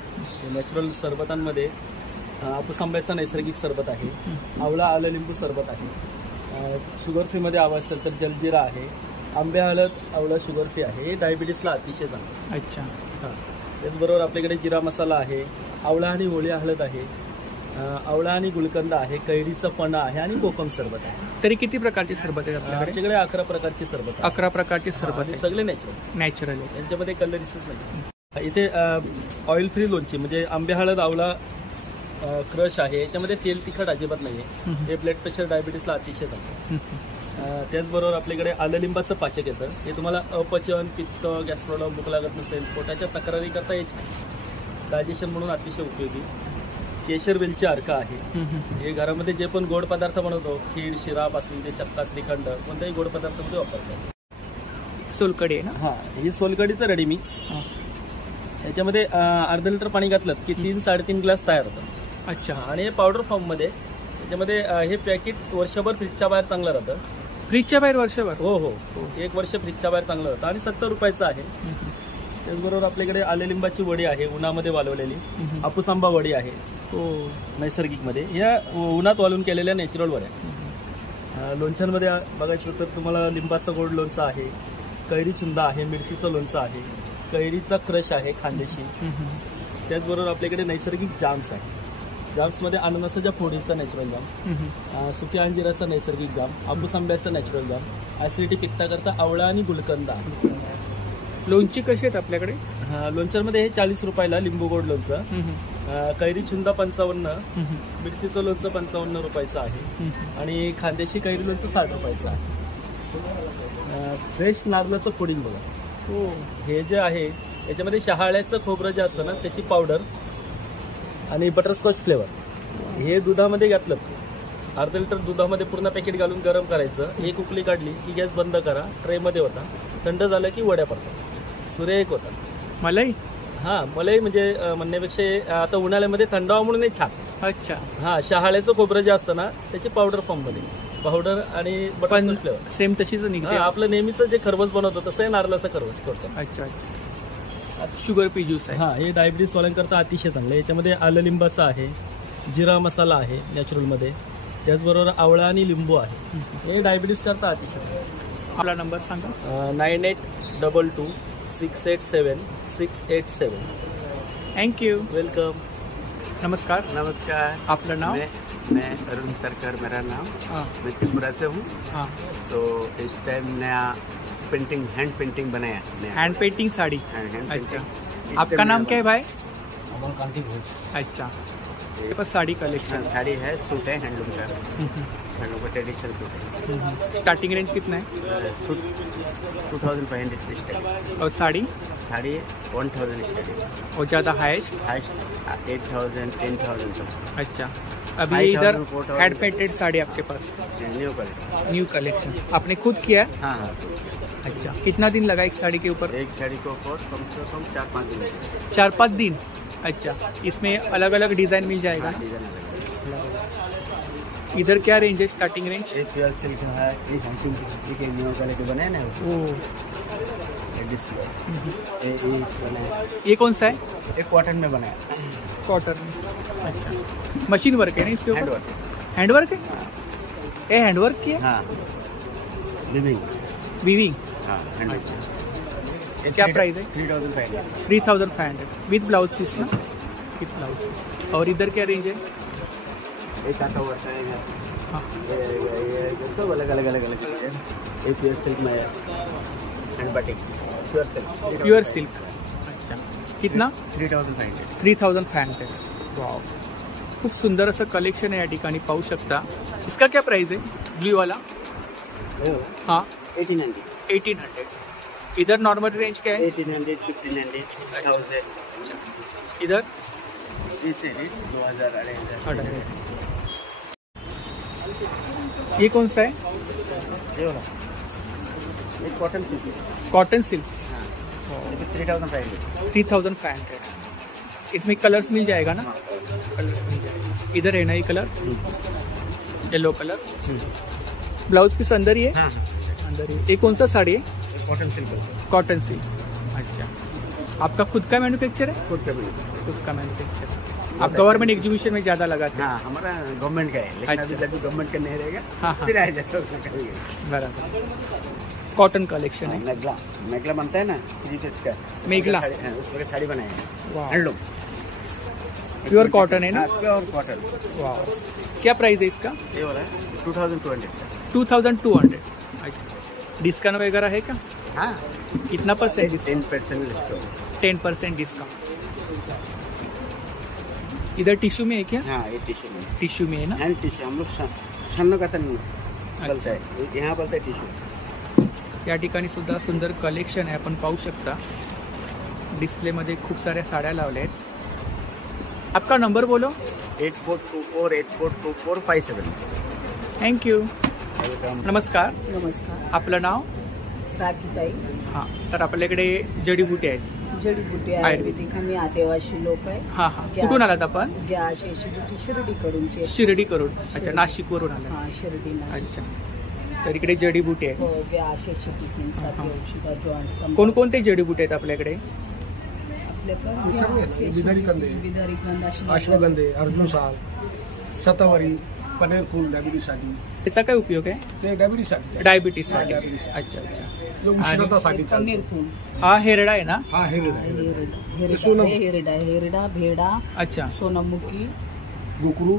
नॅचरल सरबतांमध्ये हापूस आंब्याचा नैसर्गिक सरबत आहे, आवळा आलं लिंबू सरबत आहे, शुगर फ्रीमध्ये हवं असेल तर जलजिरा आहे, आंबे हळद आवळा शुगर फ्री आहे. हे डायबिटीसला अतिशय चांगलं. अच्छा. हां, त्याचबरोबर आपल्याकडे जिरा मसाला आहे, आवळा आणि ओली हळद आहे, आवळा आणि गुलकंद आहे, कैरीचं पन्हा आहे आणि कोकम सरबत आहे. तरी किती प्रकारचे सरबत आहे आपल्याकडे? 11 प्रकारचे सरबत आहे. 11 प्रकारचे सरबत आहे. सगळे नॅचरल आहे. यांच्यामध्ये कलरिसच नाही. इथे ऑइल फ्री लोणची म्हणजे आंबे हळद आवळा क्रश आहे. याच्यामध्ये तेल तिखट अजिबात नाहीये. हे ब्लड प्रेशर डायबिटीसला अतिशय चांगलं. त्याचबरोबर आपल्याकडे आलं लिंबाचं पाचक येतं. हे तुम्हाला अपचन, पित्त, गॅस्ट्रोडम, भूक लागत नसेल, पोटाच्या तक्रारी करता यायची, डायजेशन म्हणून अतिशय उपयोगी. केशर वेलची अर्क आहे. हे घरामध्ये जे पण गोड पदार्थ बनवतो, खीर, शिरा पासून ते चक्का, श्रीखंड, कोणत्याही गोड पदार्थामध्ये वापरतात. सोलकढी आहे ना? हा, ही सोलकढीचं रेडी मिक्स. याच्यामध्ये अर्धा लिटर पाणी घातलं की 3-3.5 ग्लास तयार होतं. अच्छा. आणि हे पावडर फॉर्म मध्ये. त्याच्यामध्ये हे पॅकेट वर्षभर फ्रीजच्या बाहेर चांगलं राहतं. फ्रीजच्या बाहेर वर्षभर? हो हो, 1 वर्ष फ्रीजच्या बाहेर चांगलं राहतं आणि 70 रुपयाचं आहे. त्याचबरोबर आपल्याकडे आले लिंबाची वडी आहे, उन्हामध्ये वाळवलेली. हापूस आंबा वडी आहे नैसर्गिक मध्ये. या उन्हात वाळून केलेल्या नॅचरल वड्या. लोणच्यांमध्ये बघायचं तर तुम्हाला लिंबाचं गोड लोणचं आहे, कैरी चुंदा आहे, मिरचीचं लोणचं आहे, कैरीचा क्रश आहे खानदेशी. त्याचबरोबर आपल्याकडे नैसर्गिक जाम्स आहे. जाम्समध्ये अननसाच्या फोडीचा नॅचरल जाम, सुक्या अंजिराचा नैसर्गिक जाम, हापूस आंब्याचा नॅचरल जाम, ऍसिडिटी पित्ताकरता आवळा आणि गुलकंद आहे. लोणची कशी आहेत आपल्याकडे? लोणच्यांमध्ये हे 40 रुपयाला लिंबू गोड लोणचं, कैरी चुंदा 55, मिरचीचं लोणचं 55 रुपयाचं आहे आणि खानदेशी कैरी लोणचं 60 रुपयाचं आहे. फ्रेश नारळाचं पुडिंग बघा. हे जे आहे याच्यामध्ये शहाळ्याचं खोबरं जे असतं ना त्याची पावडर आणि बटरस्कॉच फ्लेवर. हे दुधामध्ये घातलं, अर्धा लिटर दुधामध्ये पूर्ण पॅकेट घालून गरम करायचं. एक उकळी काढली की गॅस बंद करा, ट्रेमध्ये होता. थंड झालं की वड्या पडतात. सुरेख होता. मलाई? हा, मलाई म्हणजे म्हणण्यापेक्षा आता उन्हाळ्यामध्ये थंडावा म्हणून छान. अच्छा. हा, शहाळ्याचं खोबरं जे असतं ना त्याची पावडर फॉर्म मध्ये, पावडर आणि बटरस्कॉच फ्लेवर सेम तशीच निघते. आपलं नेहमीचं जे खरवस बनवतो तसं आहे नारळाचं खरवस करतो. अच्छा अच्छा. शुगर पी ज्यूस आहे. हा, हे डायबिटीस वाल्यांकरता अतिशय चांगलं. याच्यामध्ये आलं लिंबाचं आहे, जिरा मसाला आहे नॅचरल मध्ये, त्याचबरोबर आवळा आणि लिंबू आहे. हे डायबिटीस करता अतिशय. आपला नंबर सांगा. 9822687687. थँक्यू. वेलकम. नमस्कार. नमस्कार. आपका नाम? मैं अरुण सरकार मेरा नाम. मैं त्रिपुरा से हूँ. तो इस टाइम नया पेंटिंग, हैंड पेंटिंग बनाया. Hand painting sari. अच्छा. आपका नाम क्या है भाई? अच्छा. ये पास साड़ी कलेक्शन. साड़ी है, सूट है हैंडलूम का, हैंडलूम का ट्रेडिशनल सूट है. स्टार्टिंग रेंज कितना है? सूट 2500 से स्टार्टिंग. और साड़ी? साड़ी 1000 स्टार्टिंग. और ज़्यादा हाईएस्ट? 8000 10,000 तक. अच्छा. अभी इधर हैंड पेंटेड साड़ी आपके पास? न्यू कलेक्शन आपने खुद किया? हाँ हाँ. अच्छा. कितना दिन लगा एक साड़ी के ऊपर? एक साड़ी को कम से कम 4-5 दिन. 4-5 दिन. अच्छा. इसमें अलग अलग डिजाइन मिल जाएगा? इधर क्या रेंज है, स्टार्टिंग रेंज? एक प्योर सिल्क है, एक न्यू क्वालिटी बना है ना. ये कौन सा है? एक कॉटन में बना है. कॉटन में. अच्छा. मशीन वर्क है ना इसके ऊपर? हैंड वर्क है. ये हैंड वर्क किया? हाँ. विविंग. विविंग. हाँ, हैंड वर्क. क्या प्राइस है? 3500. 3500 विद ब्लाउज पीस ना? विद ब्लाउज पीस. और इधर क्या रेंज है? एक आता हुआ है. ये सब अलग अलग अलग अलग है. एक प्योर सिल्क में hand batik. Pure silk. Pure silk. अच्छा. कितना? 3500. 3500. वाव. खूप सुंदर असं कलेक्शन आहे या ठिकाणी पाहू शकता. इसका क्या प्राइस है ब्लू वाला? हाँ 1800. इधर नॉर्मल रेंज क्या है? 1800, 1500, 1000. इधर इसे 2000, 2500. ये कौन सा है? ये वाला. ये कॉटन सिल्क. Cotton silk. 3500. 3500. इसमें कलर्स मिल जाएगा ना? कलर्स मिल जाएगा. इधर है ना ये colour, yellow colour. Blouse piece अंदर ही है? हाँ. अंदर ही. ये कौन सा साड़ी है? Cotton silk. Cotton silk. अच्छा. आपका खुद का मैन्युफैक्चर है? खुद का मैन्युफैक्चर. आप गवर्नमेंट एग्जीबिशन में ज्यादा लगाते हैं? हाँ, हमारा गवर्नमेंट का है, लेकिन अभी जब गवर्नमेंट का नहीं रहेगा. हाँ. फिर आ जाता है. बराबर. कॉटन कलेक्शन है. मेघला बनता है ना, 3 पीस का. मेघला. उसमें साड़ी बनाए हैं. हैंडलूम. प्योर कॉटन है ना? Pure cotton. वाह, क्या प्राइस है इसका? ये वाला 2200। 2200। डिस्काउंट वगैरह है क्या? हाँ, कितना परसेंट? 10% डिस्काउंट। 10% डिस्काउंट। इधर टिश्यू में है क्या? हाँ, ये टिश्यू में। टिश्यू में है ना? हैंड टिश्यू, हम लोग सन्न कतन बोलता है, यहाँ बोलता है टिश्यू। या ठिकाणी सुद्धा सुंदर कलेक्शन आहे, आपण पाहू शकता। डिस्प्ले मध्ये खूप साऱ्या साड्या लावल्या आहेत। आपका नंबर बोलो। 8424842457। Thank you. नमस्कार। नमस्कार। आपलं नाव? राखीताई। हां, तर आपल्याकडे जडीबुटी आहेत। जडीबुटी आयुर्वेदिक आम्ही आदिवासी लोक आहे। हां हां, कुठून आलात आपण? गॅस एसिडिटी शिर्डीकडूनची। शिर्डीकडून? अच्छा, नाशिकवरून आलात? हां, शिर्डी। अच्छा, तर इकडे जडीबुटी आहे। हो, गॅस एसिडिटीसाठी औषध जॉइंट। कोणकोणते जडीबुटी आहेत आपल्याकडे? बिदारी कंदे, अश्वगंधे, अर्जुन साल, शतावरी, पनीर फूल डायबिटीजसाठी। त्याचा काय उपयोग आहे? ते डायबिटीजसाठी। डायबिटीजसाठी। अच्छा अच्छा। उष्णतासाठी पनीर फूल। हा हेरडा आहे ना? हा हेरडा। हेरडा, भेडा। अच्छा। सोनामुखी, गोकरू।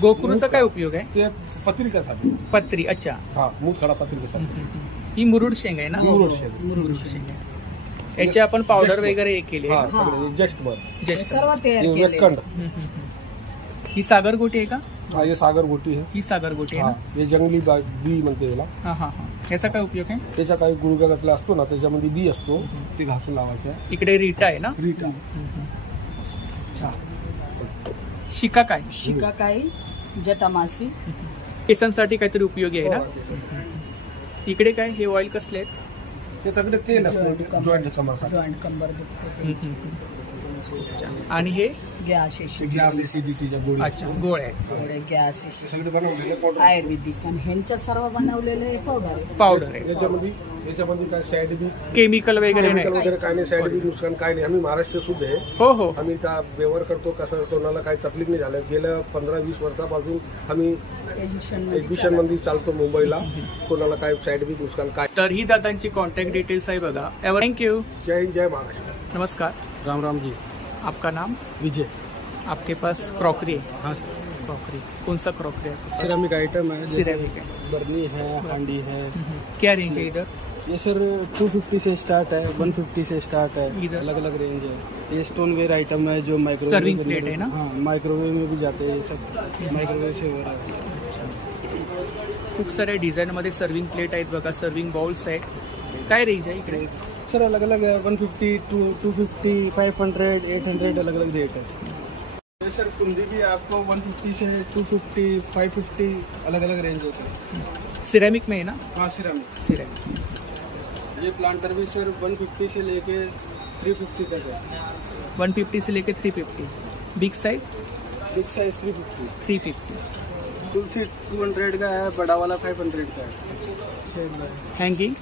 गोकरूचा काय उपयोग आहे? ते पत्रिकासाठी। पत्री। अच्छा। हा, मूतखडा पत्रिकेसाठी। ही मुरुड शेंग आहे ना? मुरुड शेंग। याची आपण पावडर वगैरे केली आहे? जस्ट सर्व तयार केले। ही सागरगोटी आहे का? हा, ये सागरगोटी है। ही सागरगोटी आहे ना? हे जंगली बी म्हणते याला। हा हा हा। याचा काय उपयोग आहे? त्याचा काही गुडघ्यातला असतो ना, त्याच्यामध्ये बी असतो, ते घासून लावायचं। इकडे रीटा आहे ना? रीटा। शिकाकाई। शिकाकाई, जटामासी। केसांसाठी काहीतरी उपयोगी आहे ना? इकडे काय हे ऑइल कसले आहेत? ते सगळे तेल असतो जॉइंट कंबर दुखते। आणि हे गॅस एसिडिटीच्या गोळ्या। अच्छा, गोळ्या गॅस सगळे बनवलेले पावडर आयुर्वेदिक आणि ह्यांच्या सर्व बनवलेलं हे पावडर आहे। याच्यामध्ये काय साईड इफेक्ट, केमिकल वगैरे नाही? काय नाही, साईड इफेक्ट नुकसान काय नाही। आम्ही महाराष्ट्र शुद्ध आहे। हो हो, आम्ही का व्यवहार करतो, कसं कोणाला काही तकलीफ नाही झालं। गेल्या 15-20 वर्षापासून आम्ही एज्युकेशन मध्ये चालतो मुंबईला, कोणाला काय साईड इफेक्ट नुकसान काय। तर ही दादांची कॉन्टॅक्ट डिटेल्स आहे बघा। थँक्यू। जय हिंद, जय महाराष्ट्र। नमस्कार। राम राम जी। आपका नाम? विजय। आपके पास क्रॉकरी है? हाँ, क्रॉकरी। कौन सा क्रॉकरी है? सिरेमिक आइटम है। सिरेमिक है। बर्नी है, हांडी है। क्या रेंज है इधर? ये सर 250 से स्टार्ट है, 150 से स्टार्ट है। इधर अलग अलग रेंज है। ये स्टोनवेयर आइटम है जो माइक्रोवेव सर्विंग प्लेट है ना? हाँ, माइक्रोवेव में भी जाते हैं ये सब। माइक्रोवेव से हो रहा है। खूप साऱ्या डिझाईन मध्ये सर्विंग प्लेट आहेत बघा, सर्विंग बाउल्स आहेत। काय रेंज आहे इकडे? सर अलग अलग है, 150, 250, 500, 800 अलग अलग रेट है। ये सर कुंदी भी आपको 150 से 250, 550 अलग अलग रेंज है सर। सिरेमिक में है ना? हाँ, सिरेमिक। ये प्लांटर भी सर 150 से लेके 350 तक है। 150 से लेके 350। Big size? Big size 350। 350। तुलसी 200 का है, बड़ा वाला 500 का है। हैंगिंग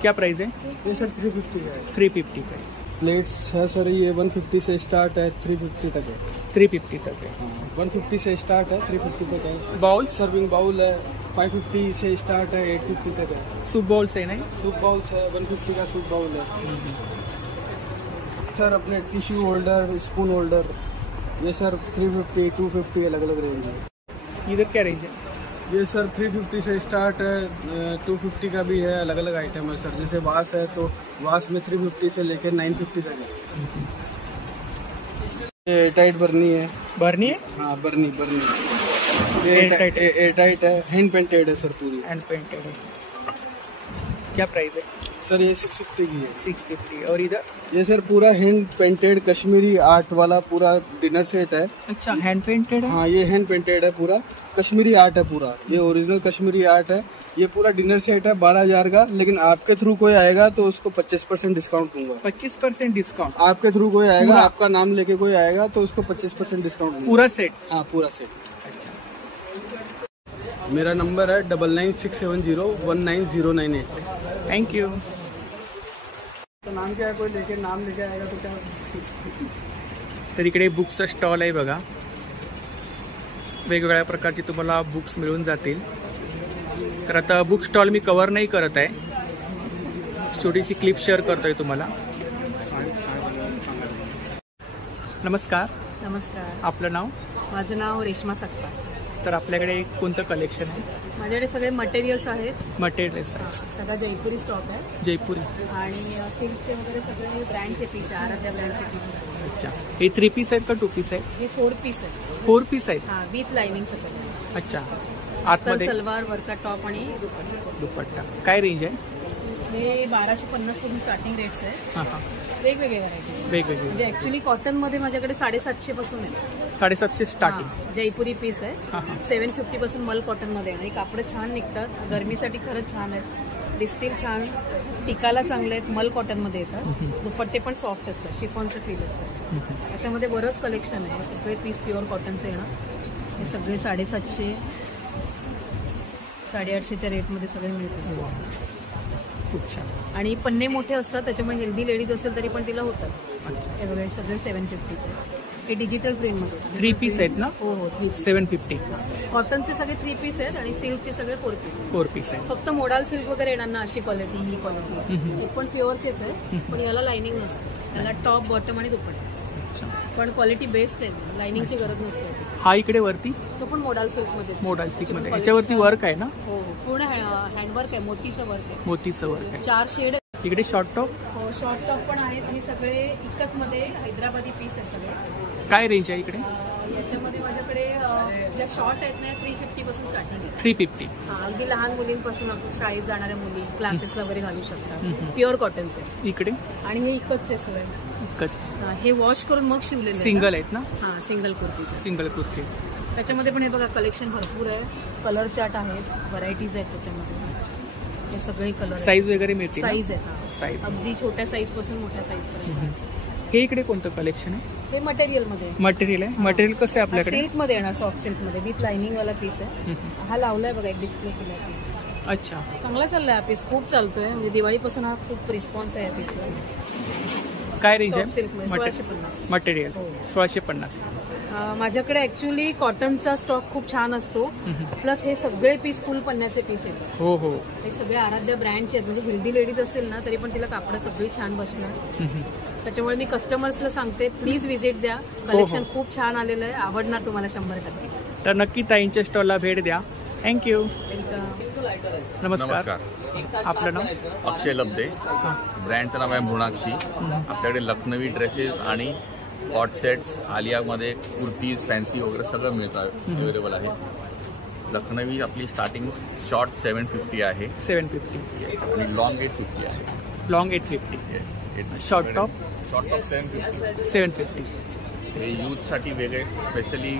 क्या प्राइस है? ये सर 350 है। 350 का। प्लेट्स है सर, ये 150 से स्टार्ट है, 350 तक है। 350 तक है। 150 से स्टार्ट है, 350 तक है। बाउल? सर्विंग बाउल है, 550 से स्टार्ट है, 850 तक है। सूप बाउल्स है नहीं? सूप बाउल्स है, 150 का सूप बाउल है। सर अपने टिश्यू होल्डर, स्पून होल्डर, ये सर 350, 250 अलग अलग रेंज है। इधर क्या रेंज है? ये सर 350 से स्टार्ट है, 250 का भी है। अलग अलग आइटम है सर। जैसे वास है तो वास में 350 से लेकर 950 तक है। ये टाइट बर्नी है। बर्नी है? हाँ, बर्नी। ये टाइट है, हैंड पेंटेड है सर, पूरी हैंड पेंटेड है। क्या प्राइस है? सर ये 650 की है। 650। और इधर? ये सर पूरा हैंड पेंटेड कश्मीरी आर्ट वाला पूरा डिनर सेट है। अच्छा, हैंड पेंटेड है? हाँ, ये हैंड पेंटेड है, पूरा कश्मीरी आर्ट है पूरा। ये ओरिजिनल कश्मीरी आर्ट है। ये पूरा डिनर सेट है 12,000 का, लेकिन आपके थ्रू कोई आएगा तो उसको 25% डिस्काउंट दूंगा। 25% डिस्काउंट? आपके थ्रू कोई आएगा, आपका नाम लेके कोई आएगा तो उसको 25% डिस्काउंट दूंगा। पूरा सेट? हाँ, पूरा सेट। मेरा नंबर है 9967019098। Thank you. तो नाम क्या है, कोई लेके नाम लेके आएगा तो क्या? तर इकडे बुक्सचा स्टॉल आहे बघा। वेगवेगळ्या प्रकारची तुम्हाला बुक्स मिळून जातील। तर आता बुक स्टॉल मी कव्हर नाही करत आहे, छोटीशी क्लिप शेअर करतोय तुम्हाला। नमस्कार। नमस्कार. आपलं नाव? माझं नाव रेश्मा सक्का. तर आपल्याकडे कोणतं कलेक्शन आहे? माझ्याकडे सगळे मटेरियल्स आहेत. मटेरियल्स सगळा जयपुरी स्टॉक आहे. जयपुरी आणि सिल्कचे वगैरे सगळे ब्रँडचे पीस आहे. आराध्या ब्रँडचे पीस. अच्छा. हे 3 पीस आहेत का 2 पीस आहेत? हे 4 पीस आहे. 4 पीस आहेत. हा, विथ लाइनिंग सगळं. अच्छा. आतमध्ये सलवार, वरचा टॉप आणि दुपट्टा. काय रेंज आहे? हे 1250 पासून स्टार्टिंग रेट्स आहे. हां हां. वेगवेगळे व्हरायटी. वेगवेगळे. म्हणजे ऍक्च्युली कॉटन मध्ये माझ्याकडे 750 पासून आहे. 750 स्टार्टिंग. जयपुरी पीस आहे. 750 पासून मल कॉटन मध्ये आहे. कापड छान निघतात. गरमीसाठी खरंच छान आहेत. दिसतील छान. टिकाला चांगले आहेत. मल कॉटन मध्ये येतात. दुपट्टे पण सॉफ्ट असतात. शिफॉनचं फील असतं. अशामध्ये बरंच कलेक्शन आहे. सगळे पीस प्युअर कॉटनचे येणार. हे सगळे 750 850च्या रेटमध्ये सगळे मिळतात. खूप छान. आणि पन्ने मोठे असतात त्याच्यामुळे हेल्दी लेडीज असेल तरी पण तिला होतात. हे बघा सगळे 750. हे डिजिटल प्रिंट मध्ये 3 पीस आहेत ना? हो हो. 750. कॉटनचे सगळे 3 पीस आहेत आणि सिल्कचे सगळे 4 पीस. 4 पीस आहेत. फक्त मोडाल सिल्क वगैरे येणार ना अशी क्वालिटी, ही क्वालिटी. हे पण प्युअरचेच आहे पण याला लाइनिंग नसते. याला टॉप, बॉटम आणि दुपट्टा. पण क्वालिटी बेस्ट आहे. लाइनिंगची गरज नसते. हा इकडे वरती तो पण मोडाल सिल्क मध्ये. मोडाल सिल्क मध्ये. याच्यावरती वर्क आहे ना? हो. पूर्ण हँडवर्क आहे. मोतीचं वर्क आहे. मोतीचं वर्क आहे. 4 शेड. इकडे शॉर्ट टॉप. हो, शॉर्ट टॉप पण आहेत. हे सगळे इकत मध्ये हैदराबादी पीस आहे सगळे. काय रेंज आहे इकडे? याच्यामध्ये माझ्याकडे ज्या शॉर्ट आहेत ना 350 पासून स्टार्टिंग आहे. 350. अगदी लहान मुलींपासून शाळेत जाणाऱ्या मुली क्लासेसला वगैरे घालू शकतात. प्युअर कॉटनचे. इकडे आणि हे इकतचे सगळे. हे वॉश करून मग शिवलेले. सिंगल आहेत ना? हा, सिंगल कुर्ती. सिंगल कुर्ती. त्याच्यामध्ये पण हे बघा कलेक्शन भरपूर आहे. कलर चार्ट आहेत. व्हरायटीज आहेत त्याच्यामध्ये. हे सगळे कलर. साईज वगैरे मिळते? साईज आहे. अगदी छोट्या साईज पासून मोठ्या साईज पर्यंत. हे इकडे कोणतं कलेक्शन आहे? हे मटेरियल मध्ये. मटेरियल आहे. मटेरियल कसं आहे आपल्याकडे? सिल्क मध्ये येणार. सॉफ्ट सिल्क मध्ये विथ लाइनिंग वाला पीस आहे. हा लावलाय बघा एक डिस्प्ले केला पीस. अच्छा. चांगला चाललाय हा पीस. खूप चालतोय. म्हणजे दिवाळीपासून हा खूप रिस्पॉन्स आहे या पीसला. काय रेंज आहे? 1650. मटेरियल 1650. माझ्याकडे ऍक्च्युली कॉटनचा स्टॉक खूप छान असतो. प्लस हे सगळे पीस फुल पन्न्याचे पीस येतात. हो हो. हे सगळे आराध्या ब्रँडचे आहेत. म्हणजे हेल्दी लेडीज असेल ना तरी पण तिला कापड सगळी छान बसणार. त्याच्यामुळे मी कस्टमर्सला सांगते प्लीज व्हिजिट द्या. कलेक्शन खूप छान आलेलं आहे. आवडणार तुम्हाला 100%. तर नक्की ताईंच्या स्टॉलला भेट द्या. थँक्यू. नमस्कार. आपलं नाव? अक्षय लब्दे. ब्रँडचं नाव आहे मृणाक्षी. आपल्याकडे लखनवी ड्रेसेस आणि कॉट सेट्स, आलियामध्ये कुर्तीज, फॅन्सी वगैरे सगळं मिळतं. अवेलेबल आहे. लखनवी आपली स्टार्टिंग शॉर्ट 750 आहे. 750. आणि लॉंग 850 आहे. Long 850. Short top? Short top 750. 750. हे यूथसाठी वेगळे स्पेशली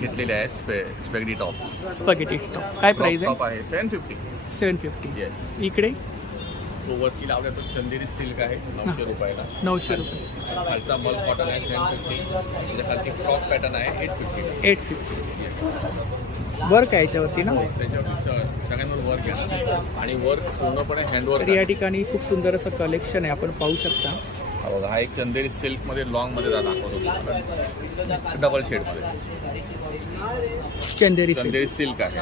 घेतलेले आहेत. Spaghetti top. स्पॅगेटी टॉप काय प्राइस टॉप आहे? 750. 750. येस. इकडे तो वरती लावला तो चंदेरी सिल्क आहे 900 रुपयाला. 900 रुपये. खालचा मल कॉटन आहे 750. त्याच्या खालची फ्रॉक पॅटर्न आहे 850. 850. वर्क आहे याच्यावरती ना? त्याच्यावरती सगळ्यांवर वर्क आहे आणि वर्क पूर्णपणे हँडवर्क. या ठिकाणी खूप सुंदर असं कलेक्शन आहे. आपण पाहू शकता. बघा हा एक चंदेरी सिल्क मध्ये लॉंग मध्ये दाखवतो. डबल शेड मध्ये चंदेरी सिल्क आहे.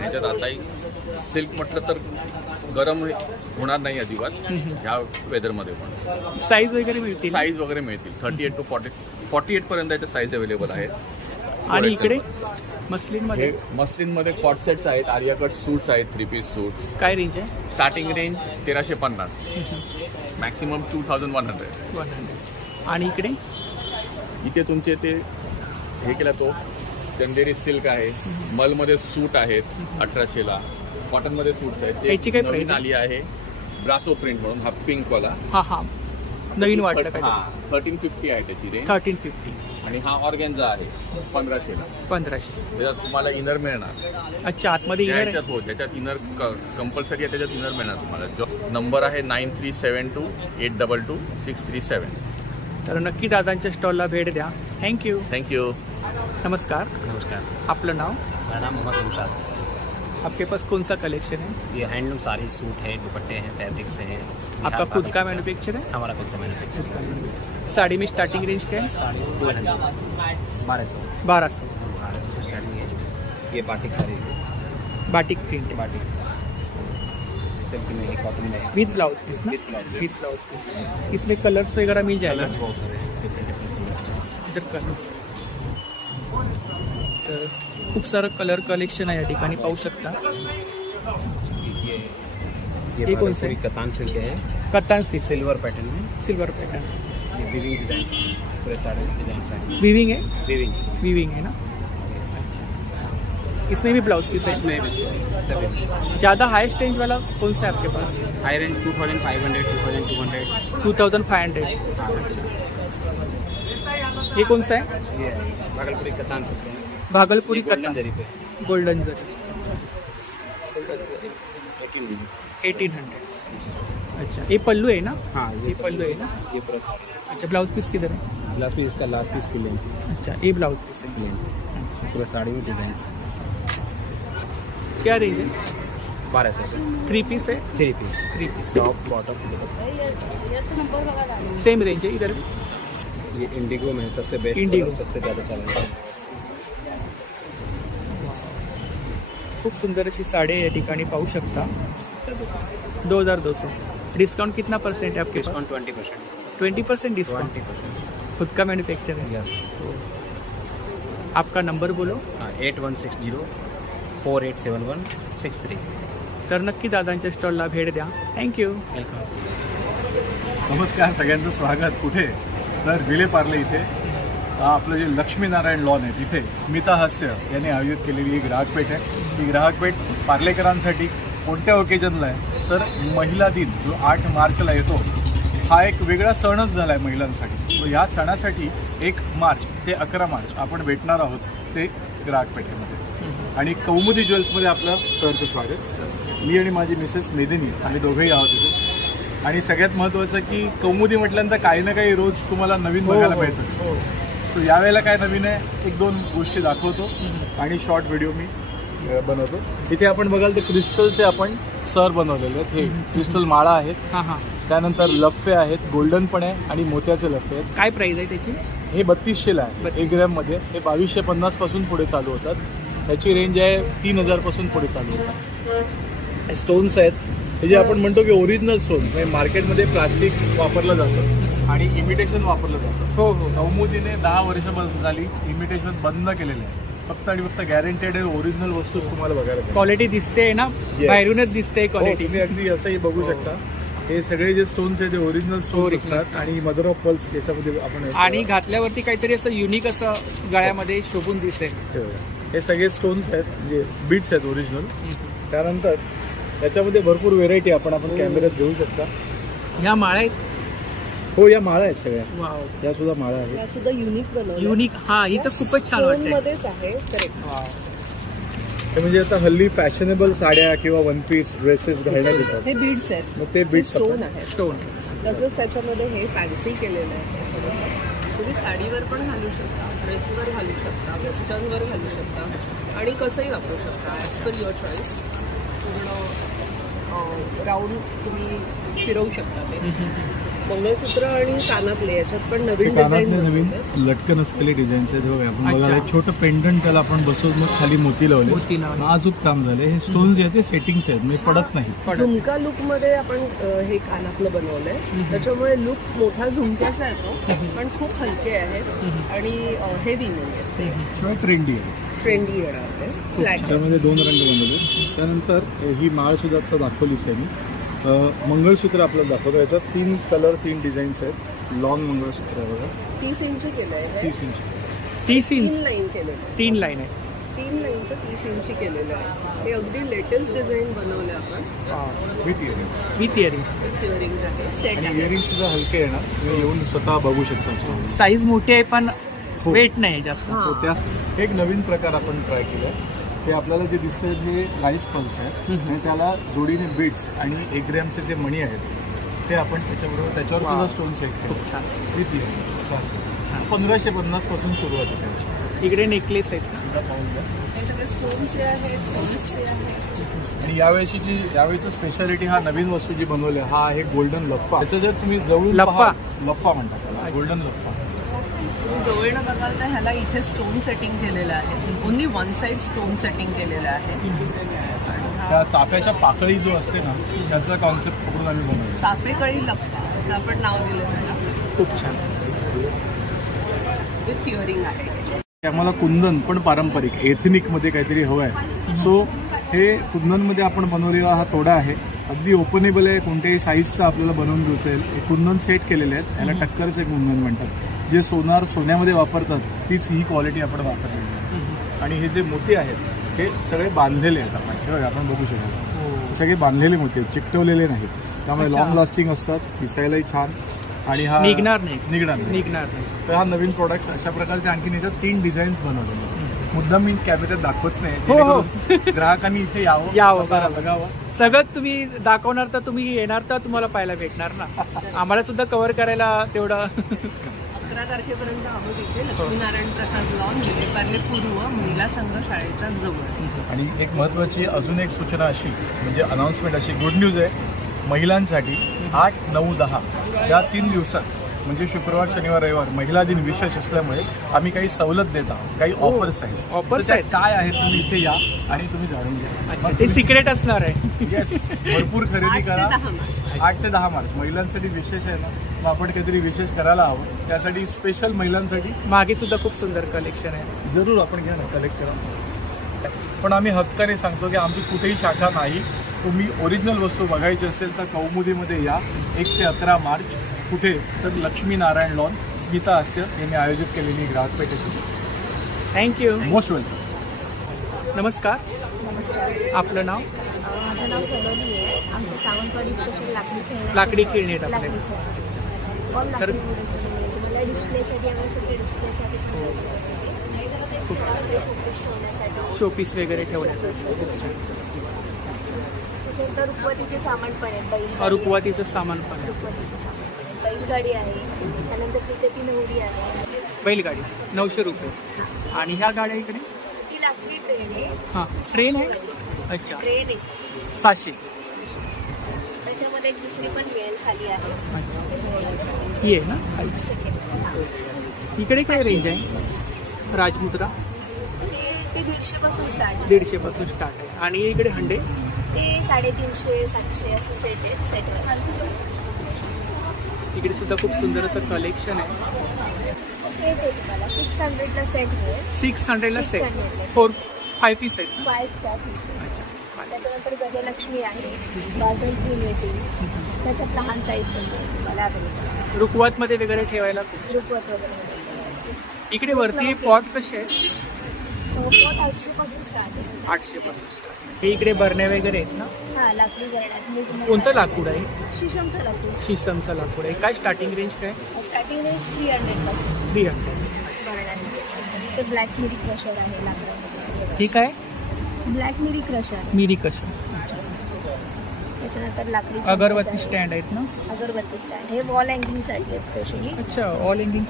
त्याच्यात आता सिल्क म्हटलं तर गरम होणार नाही अजिबात ह्या वेदर मध्ये. पण साईज वगैरे मिळतील? साईज वगैरे मिळतील. 38 to 48 पर्यंत याच्या साईज अवेलेबल आहेत. आणि इकडे मस्लिन मध्ये कॉट सेट्स आहेत. आलिया कट सूट्स आहेत. 3 पीस सूट्स. काय रेंज आहे? Starting range 1350. मॅक्सिमम 2100. आणि इथे तुमचे ते हे केला तो चंदेरी सिल्क आहे. मलमध्ये सूट आहेत 1800ला. कॉटनमध्ये सूट्स आहेत. त्याची काय नवीन आली आहे ब्रासो प्रिंट म्हणून. हा पिंक वाला. हा नवीन वाटलं काय? 1350 आहे त्याची रेंज. 1350. आणि हा ऑर्गेन्झा आहे 1500ला. 1500. त्याच्यात तुम्हाला इनर मिळणार. अच्छा. आतमध्ये इनर? हो त्याच्यात इनर कंपल्सरी आहे. त्याच्यात इनर मिळणार तुम्हाला. जो नंबर आहे 9372822637. तर नक्की दादांच्या स्टॉलला भेट द्या. थँक्यू. नमस्कार. आपलं नाव? मेरा नाम मोहम्मद मुशाद. आपके पास कौन सा कलेक्शन है? ये हैंडलूम साड़ी, सूट है, दुपट्टे हैं, फैब्रिक्स हैं. आपका खुद का मैन्युफैक्चर है? हमारा खुद का मैन्युफैक्चर. साड़ी में स्टार्टिंग रेंज क्या है? साड़ी 1200. 1200 से स्टार्टिंग है. ये batik sari, batik print, batik silk में, कॉटन में, विद ब्लाउज पीस ना? विद ब्लाउज पीस. इसमें कलर्स वगैरह मिल जाएगा? बहुत सारे डिफरेंट इधर कलर्स, तर खूप सारं कलर कलेक्शन आहे या ठिकाणी पाहू शकता. ये कौन से कतान सिल्क है? कतान सिल्क सिल्वर पैटर्न में. Silver pattern. ये विविंग डिजाइन पूरे सारे डिजाइन है. विविंग है. विविंग है ना. इसमें भी ब्लाउज पीस है. इसमें भी ज़्यादा हाईएस्ट रेंज वाला कौन सा है आपके पास? हाई रेंज 2500, 2200, 2500. ये कौन सा है? ये भागलपुरी कतान सिल्क है. भागलपुरी कतान जरी पे गोल्डन जरी 1800. अच्छा, ये पल्लू है ना? हाँ, ये पल्लू है ना. ये पूरा साड़ी. अच्छा, ब्लाउज पीस किधर है? ब्लाउज पीस इसका लास्ट पीस प्लेन. अच्छा, ये ब्लाउज पीस है प्लेन. पूरा साड़ी में डिजाइन. क्या रेंज है? 1200 से. 3 पीस है. 3 piece top bottom same range है इधर. ये इंडिगो में सबसे बेस्ट, इंडिगो सबसे ज़्यादा चल रहा है. खूप सुंदर अशी साडी या ठिकाणी पाहू शकता. 2200. डिस्काउंट कितना परसेंट है आपके? डिस्काउंट 20%. 20% डिस्काउंट. 20%. खुद का मैन्युफैक्चर है. यस. आपका नंबर बोलो. 8160 487163. तर नक्की दादांच्या स्टॉलला भेट द्या. थँक्यू. नमस्कार, सगळ्यांचं स्वागत. कुठे? तर विलेपार्ले इथे आपलं जे लक्ष्मीनारायण लॉन आहे तिथे स्मिता हास्य यांनी आयोजित केलेली एक ग्राहकपेठ आहे. ही ग्राहकपेठ पार्लेकरांसाठी कोणत्या ओकेजनला आहे तर महिला दिन जो 8 मार्चला येतो हा एक वेगळा सणच झाला आहे महिलांसाठी. सो या सणासाठी 1 मार्च ते 11 मार्च आपण भेटणार आहोत ते ग्राहकपेठेमध्ये. आणि कौमुदी ज्वेल्समध्ये आपलं सरचं स्वागत. मी आणि माझी मिसेस मेदिनी आम्ही दोघंही आहोत इथे. आणि सगळ्यात महत्त्वाचं की कौमुदी म्हटल्यानंतर काही ना काही रोज तुम्हाला नवीन बघायला मिळतच. सो यावेळेला काय नवीन आहे 1-2 गोष्टी दाखवतो आणि शॉर्ट व्हिडिओ मी बनवतो. इथे आपण बघाल ते क्रिस्टलचे आपण सर बनवलेले आहेत. हे क्रिस्टल माळा आहेत. त्यानंतर लफ्फे आहेत, गोल्डन पण आहे आणि मोत्याचे लफ्फे आहेत. काय प्राइस आहे त्याची? हे 3200ला आहे 1 ग्रॅममध्ये. हे 2250 पासून पुढे चालू होतात. त्याची रेंज आहे 3000 पासून पुढे चालू होतात. स्टोन्स आहेत हे जे आपण म्हणतो की ओरिजिनल स्टोन, म्हणजे मार्केटमध्ये प्लास्टिक वापरलं जातं आणि इमिटेशन वापरलं जातं. हो. कौमुदीने 10 वर्ष झाली इमिटेशन बंद केलेलं आहे. फक्त आणि फक्त गॅरंटेड आहे ओरिजिनल वस्तूच तुम्हाला बघायला. क्वालिटी दिसते ना, बाहेरूनच दिसते क्वालिटी. तुम्ही अगदी असंही बघू शकता. हे सगळे जे स्टोन्स आहेत ते ओरिजिनल स्टोन्स असतात आणि मदर ऑफ पर्ल्स याच्यामध्ये आपण आणि घातल्यावरती काहीतरी असं युनिक असं गळ्यामध्ये शोभून दिसते. हे सगळे स्टोन्स आहेत म्हणजे बीट्स आहेत ओरिजिनल. त्यानंतर याच्यामध्ये भरपूर व्हेरायटी आपण कॅमेऱ्यात घेऊ शकता. ह्या माळा आहेत. हो, या माळा आहेत सगळ्या. या सुद्धा माळा आहेत. या सुद्धा युनिक बनवल्या. युनिक. हा, ही तर खूपच छान वाटते. मध्येच आहे. हे म्हणजे आता हल्ली फॅशनेबल साड्या किंवा वन पीस ड्रेसेस घालण्यात येतात. हे बीड्स आहेत. मग ते बीड्स स्टोन आहे. स्टोन. तसंच त्याच्यामध्ये हे फॅन्सी केलेलं आहे. तुम्ही साडीवर पण घालू शकता, ड्रेसवर घालू शकता, वेस्टर्नवर घालू शकता आणि कसंही वापरू शकता ॲज पर युअर चॉईस. पूर्ण राऊंड तुम्ही फिरवू शकता. ते मंगळसूत्र आणि कानातले याच्यात पण नवीन डिझाईन, नवीन लटकन असलेले डिझाईन्स आहेत. बघा आपण बघायला एक छोटं पेंडंट त्याला आपण बसवून मग खाली मोती लावले. नाजूक काम झाले. हे स्टोन्स जे आहेत ते सेटिंग्स आहेत, म्हणजे पडत नाही. झुमका लुक मध्ये आपण हे कानातलं बनवलंय. त्याच्यामुळे लुक मोठा झुमक्याचा येतो पण खूप हलके आहेत आणि हेवी नाही. ट्रेंडी आहे. ट्रेंडी येणार फ्लॅट. त्यामध्ये 2 रंग बनवले. त्यानंतर ही माळ सुद्धा आता दाखवलीच आहे मी. मंगळसूत्र आपल्याला दाखवतो. याच्यात 3 कलर 3 डिझाईन्स आहेत. लॉंग मंगळसूत्र आहे बघा. 30 इंच केलंय. 30 इंच. 30 इंच. 3 लाईन केलेलं. 3 लाईन आहे. 3 लाईनचं 30 इंची केलेलं आहे. हे अगदी लेटेस्ट डिझाईन बनवलं आपण. With earrings. With earrings. Earrings आहे. सेट आहे. इयरिंग्स सुद्धा हलके येणार. तुम्ही येऊन स्वतः बघू शकता. साईज मोठी आहे पण वेट नाही जास्त. त्या एक नवीन प्रकार आपण ट्राय केला. ते आपल्याला जे दिसतंय हे राईस पल्स आहे आणि त्याला जोडीने बीड्स आणि 1 ग्रॅमचे जे मणी आहेत ते आपण त्याच्यावर सुद्धा स्टोन्स आहेत. खूप छान. विथ इयरिंग्स असं असेल. 1550 पासून सुरुवात आहे. इकडे नेकलेस आहेत. हे सगळे स्टोन्सचे आहेत. आणि यावेळीचं स्पेशालिटी हा नवीन वस्तू जी बनवली हा आहे गोल्डन लफ्फा. त्याचं जर तुम्ही जवळून लफ्फा म्हणतात त्याला, गोल्डन लफ्फा. जवळनं बघाल तर ह्याला इथे स्टोन सेटिंग केलेलं आहे. ओन्ली 1 साईड स्टोन सेटिंग केलेलं आहे. त्या चाफ्याच्या पाकळी जो असते ना त्याचा कॉन्सेप्ट पकडून आम्ही बनवतो. चाफेकळी लफ्फा असं आपण नाव दिलं त्याला. खूप छान. विथ इयरिंग आहे. आम्हाला कुंदन पण पारंपरिक एथनिकमध्ये काहीतरी हवं आहे. सो हे कुंदनमध्ये आपण बनवलेला हा तोडा आहे. अगदी ओपनेबल आहे, कोणत्याही साईजचा आपल्याला बनवून देता येईल. हे कुंदन सेट केलेले आहेत, याला टक्करचे कुंदन म्हणतात. जे सोन्यामध्ये वापरतात तीच ही क्वालिटी आपण वापरलेली आहे. आणि हे जे मोती आहेत हे सगळे बांधलेले आहेत. आपण बघू शकतो सगळे बांधलेले मोती आहेत, चिकटवलेले नाहीत. त्यामुळे लॉंग लास्टिंग असतात, दिसायलाही छान. आणि हा निघणार नाही. तर हा नवीन प्रोडक्ट अशा प्रकारचे आणखी याच्यात 3 डिझाईन्स बनवलेले आहेत. मुद्दाम मी कॅमेऱ्यात दाखवत नाही, ग्राहकांनी इथे यावं बघावं. सगळं तुम्ही दाखवणार तर तुम्ही येणार तर तुम्हाला पाहायला भेटणार ना. आम्हाला सुद्धा कव्हर करायला तेवढं. 11 तारखेपर्यंत आहोत इथे लक्ष्मीनारायण प्रसाद लॉन, विलेपार्ले पूर्व, महिला संघ शाळेच्या जवळ. आणि एक महत्वाची अजून एक सूचना अशी म्हणजे अनाउन्समेंट अशी गुड न्यूज आहे महिलांसाठी. 8, 9, 10 या 3 दिवसात म्हणजे शुक्रवार, शनिवार, रविवार महिला दिन विशेष असल्यामुळे आम्ही काही सवलत देत आहोत, काही ऑफर्स आहेत. ऑफर्स काय आहेत तुम्ही इथे या आणि तुम्ही जाणून घ्या. ते सिक्रेट असणार आहे. येस, भरपूर खरेदी करा. 8 ते 10 मार्च महिलांसाठी विशेष आहे ना, मग आपण काहीतरी विशेष करायला हवं. त्यासाठी स्पेशल महिलांसाठी मागे सुद्धा खूप सुंदर कलेक्शन आहे. जरूर आपण घ्या ना, कलेक्ट करा. पण आम्ही हक्काने सांगतो की आमची कुठेही शाखा नाही. तुम्ही ओरिजिनल वस्तू बघायची असेल तर कौमुदीमध्ये या. 1 ते 11 मार्च. कुठे तर लक्ष्मीनारायण लॉन, स्मिता हास्य यांनी आयोजित केलेली ग्राहक पेठेची. थँक्यू. Most welcome. नमस्कार. आपलं नाव? माझं नाव सलोनी आहे. आमचं सावंतवाडी स्पेशल लाकडी खेळणी आहेत आपले. तर तुम्हाला डिस्प्लेसाठी आम्ही सगळे डिस्प्लेसाठी शोपीस वगैरे ठेवण्यासाठी. त्याच्यानंतर रुखवतीचे सामान पण आहे. रुखवतीचं सामान पण आहे. बैलगाडी आहे. त्यानंतर तिथे ती नवरी आहे. बैलगाडी 900 रुपये. आणि ह्या गाड्या इकडे ती लाकडी ट्रेन आहे. हां, ट्रेन आहे. अच्छा, ट्रेन आहे 700. त्याच्यामध्ये एक दुसरी पण मिळेल खाली आहे. ही आहे ना. इकडे काय रेंज आहे? राजमुद्रा ते 150 पासून स्टार्ट. 150 पासून स्टार्ट आहे. आणि इकडे हंडे ते 350, 700 असं सेट आहेत. सेट इकडे सुद्धा खूप सुंदर असं कलेक्शन आहे. सेट आहे तुम्हाला 600ला सेट मिळेल. 600ला सेट. 5 पीस आहेत. 5 पीस. त्याच्यानंतर गजलक्ष्मी आहे. बाजल क्रीम येते. त्याच्यात लहान साईज पण तुम्हाला अवेलेबल. रुखवतमध्ये वगैरे ठेवायला रुखवत वगैरे. इकडे वरती पॉट कसे आहेत? पॉट 800 पासून स्टार्ट आहे. 800 पासून. हे इकडे बरण्या वगैरे आहेत ना? हा, लाकडी बरण्या. कोणतं लाकूड आहे? शीशमचं लाकूड. शीशमचं लाकूड आहे. काय स्टार्टिंग रेंज काय? स्टार्टिंग रेंज 300 पासून. 300 बरण्या. ते ब्लॅक मिरी क्रशर आहे लाकडामध्ये. हे काय? ब्लॅक मिरी क्रशर. मिरी क्रशर. त्याच्यानंतर लाकडी अगरबत्ती स्टँड आहेत ना? अगरबत्ती स्टँड. हे वॉल हँगिंग साठी स्पेशली. अच्छा, वॉल हँगिंग.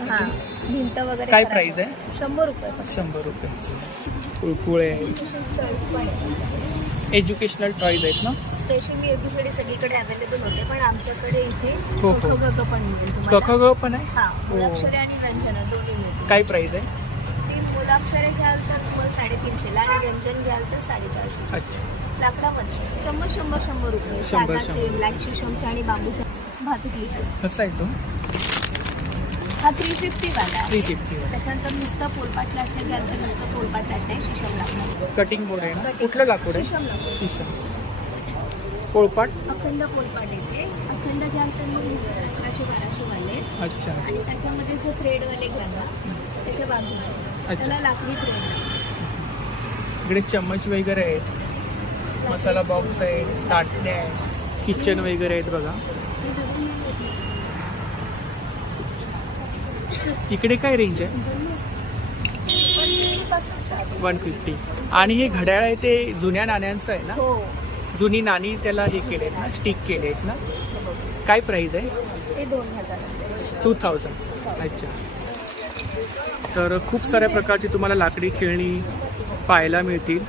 भिंत वगैरे. काय प्राइस आहे? 100 रुपये. 100 रुपये. पुळे एज्युकेशनल टॉयज आहेत ना? स्पेशली एबीसीडी सगळीकडे अवेलेबल होते, पण आमच्याकडे इथे ख पण मिळेल. ग पण आहे. हा, मुलाक्षरे आणि व्यंजन दोन्ही मिळतील. काय प्राइस आहे? ती मुलाक्षरे घ्याल तर तुम्हाला 350 ला आणि व्यंजन घ्याल तर 450. अच्छा. लाकडामध्ये 100 रुपये. शागाचे, ब्लॅक शीशमचे आणि बांबूचे भातुकली. कसा आहे तो? हा 350 वाला. 350. त्याच्यानंतर नुसतं पोलपाट लाटणे घ्याल तर नुसतं पोलपाट लाटणे शीशम लाकूड. कटिंग बोर्ड आहे ना? कुठलं लाकूड आहे? शीशम लाकूड. शीशम. पोलपाट अखंड पोलपाट येते. अखंड घ्याल तर मग 1100-1200 वाले. अच्छा. आणि त्याच्यामध्ये जो थ्रेडवाले घ्याल ना त्याच्या बाजूला त्याला लाकडी थ्रेड. इकडे चम्मच वगैरे आहेत. मसाला बॉक्स आहे. ताटणे आहे. किचन वगैरे आहेत बघा. इकडे काय रेंज आहे? 150. आणि हे घड्याळ आहे ते जुन्या नाण्यांचं आहे ना? जुनी नाणी त्याला हे केले आहेत ना, स्टिक केले आहेत ना? काय प्राइस आहे? ते 2000. 2000. अच्छा. तर खूप साऱ्या प्रकारची तुम्हाला लाकडी खेळणी पाहायला मिळतील.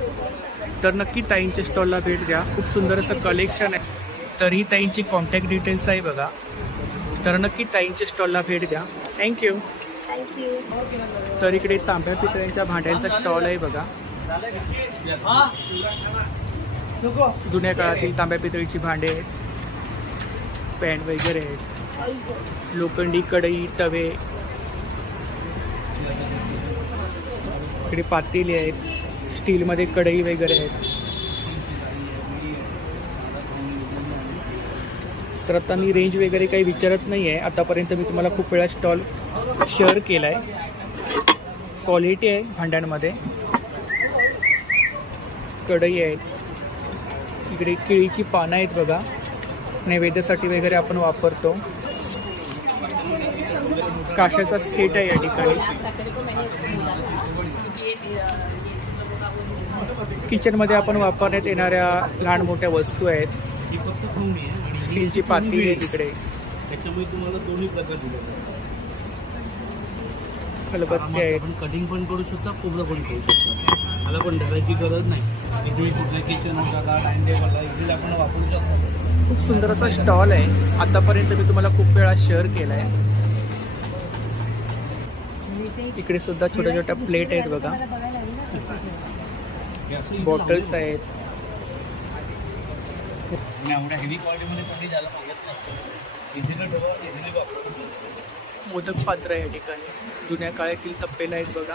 तर नक्की ताईंच्या स्टॉलला भेट द्या. खूप सुंदर असं कलेक्शन आहे. तर ही ताईंची कॉन्टॅक्ट डिटेल्स आहे बघा. तर नक्की ताईंच्या स्टॉलला भेट द्या. थँक्यू. तर इकडे तांब्या पितळ्यांच्या भांड्यांचा स्टॉल आहे बघा. जुन्या काळातील तांब्या पितळीची भांडे आहेत. पॅन वगैरे आहेत. लोखंडी कढई, तवे. इकडे पातेली आहेत, स्टीलमध्ये कढई वगैरे आहेत. तर आता मी रेंज वगैरे काही विचारत नाही आहे. आतापर्यंत मी तुम्हाला खूप वेळा स्टॉल शेअर केला आहे. क्वालिटी आहे भांड्यांमध्ये. कढई आहेत, इकडे केळीची पानं आहेत बघा, नैवेद्यासाठी वगैरे आपण वापरतो. काशाचा सेट आहे या ठिकाणी. किचनमध्ये आपण वापरण्यात येणाऱ्या लहान मोठ्या वस्तू आहेत. स्टीलची पातेली आहे तिकडे. त्याच्यामुळे तुम्हाला दोन्ही प्रकार दिले खलबत्ते आहेत. आपण कटिंग पण करू शकता, कोबरं पण करू शकता. मला पण धरायची गरज नाही. इथे कुठल्या किचन होता डायनिंग टेबलला इथे आपण वापरू शकतो. खूप सुंदर असा स्टॉल आहे. आतापर्यंत मी तुम्हाला खूप वेळा शेअर केला आहे. इकडे सुद्धा छोट्या छोट्या प्लेट आहेत बघा, बॉटल्स आहेत. एवढ्या हेवी क्वालिटीमध्ये कधी झाला सांगत नसतो. इझिली ठेवा, इझिली वापरू. मोदक पात्र आहे या ठिकाणी. जुन्या काळातील तप्पेला आहेत बघा.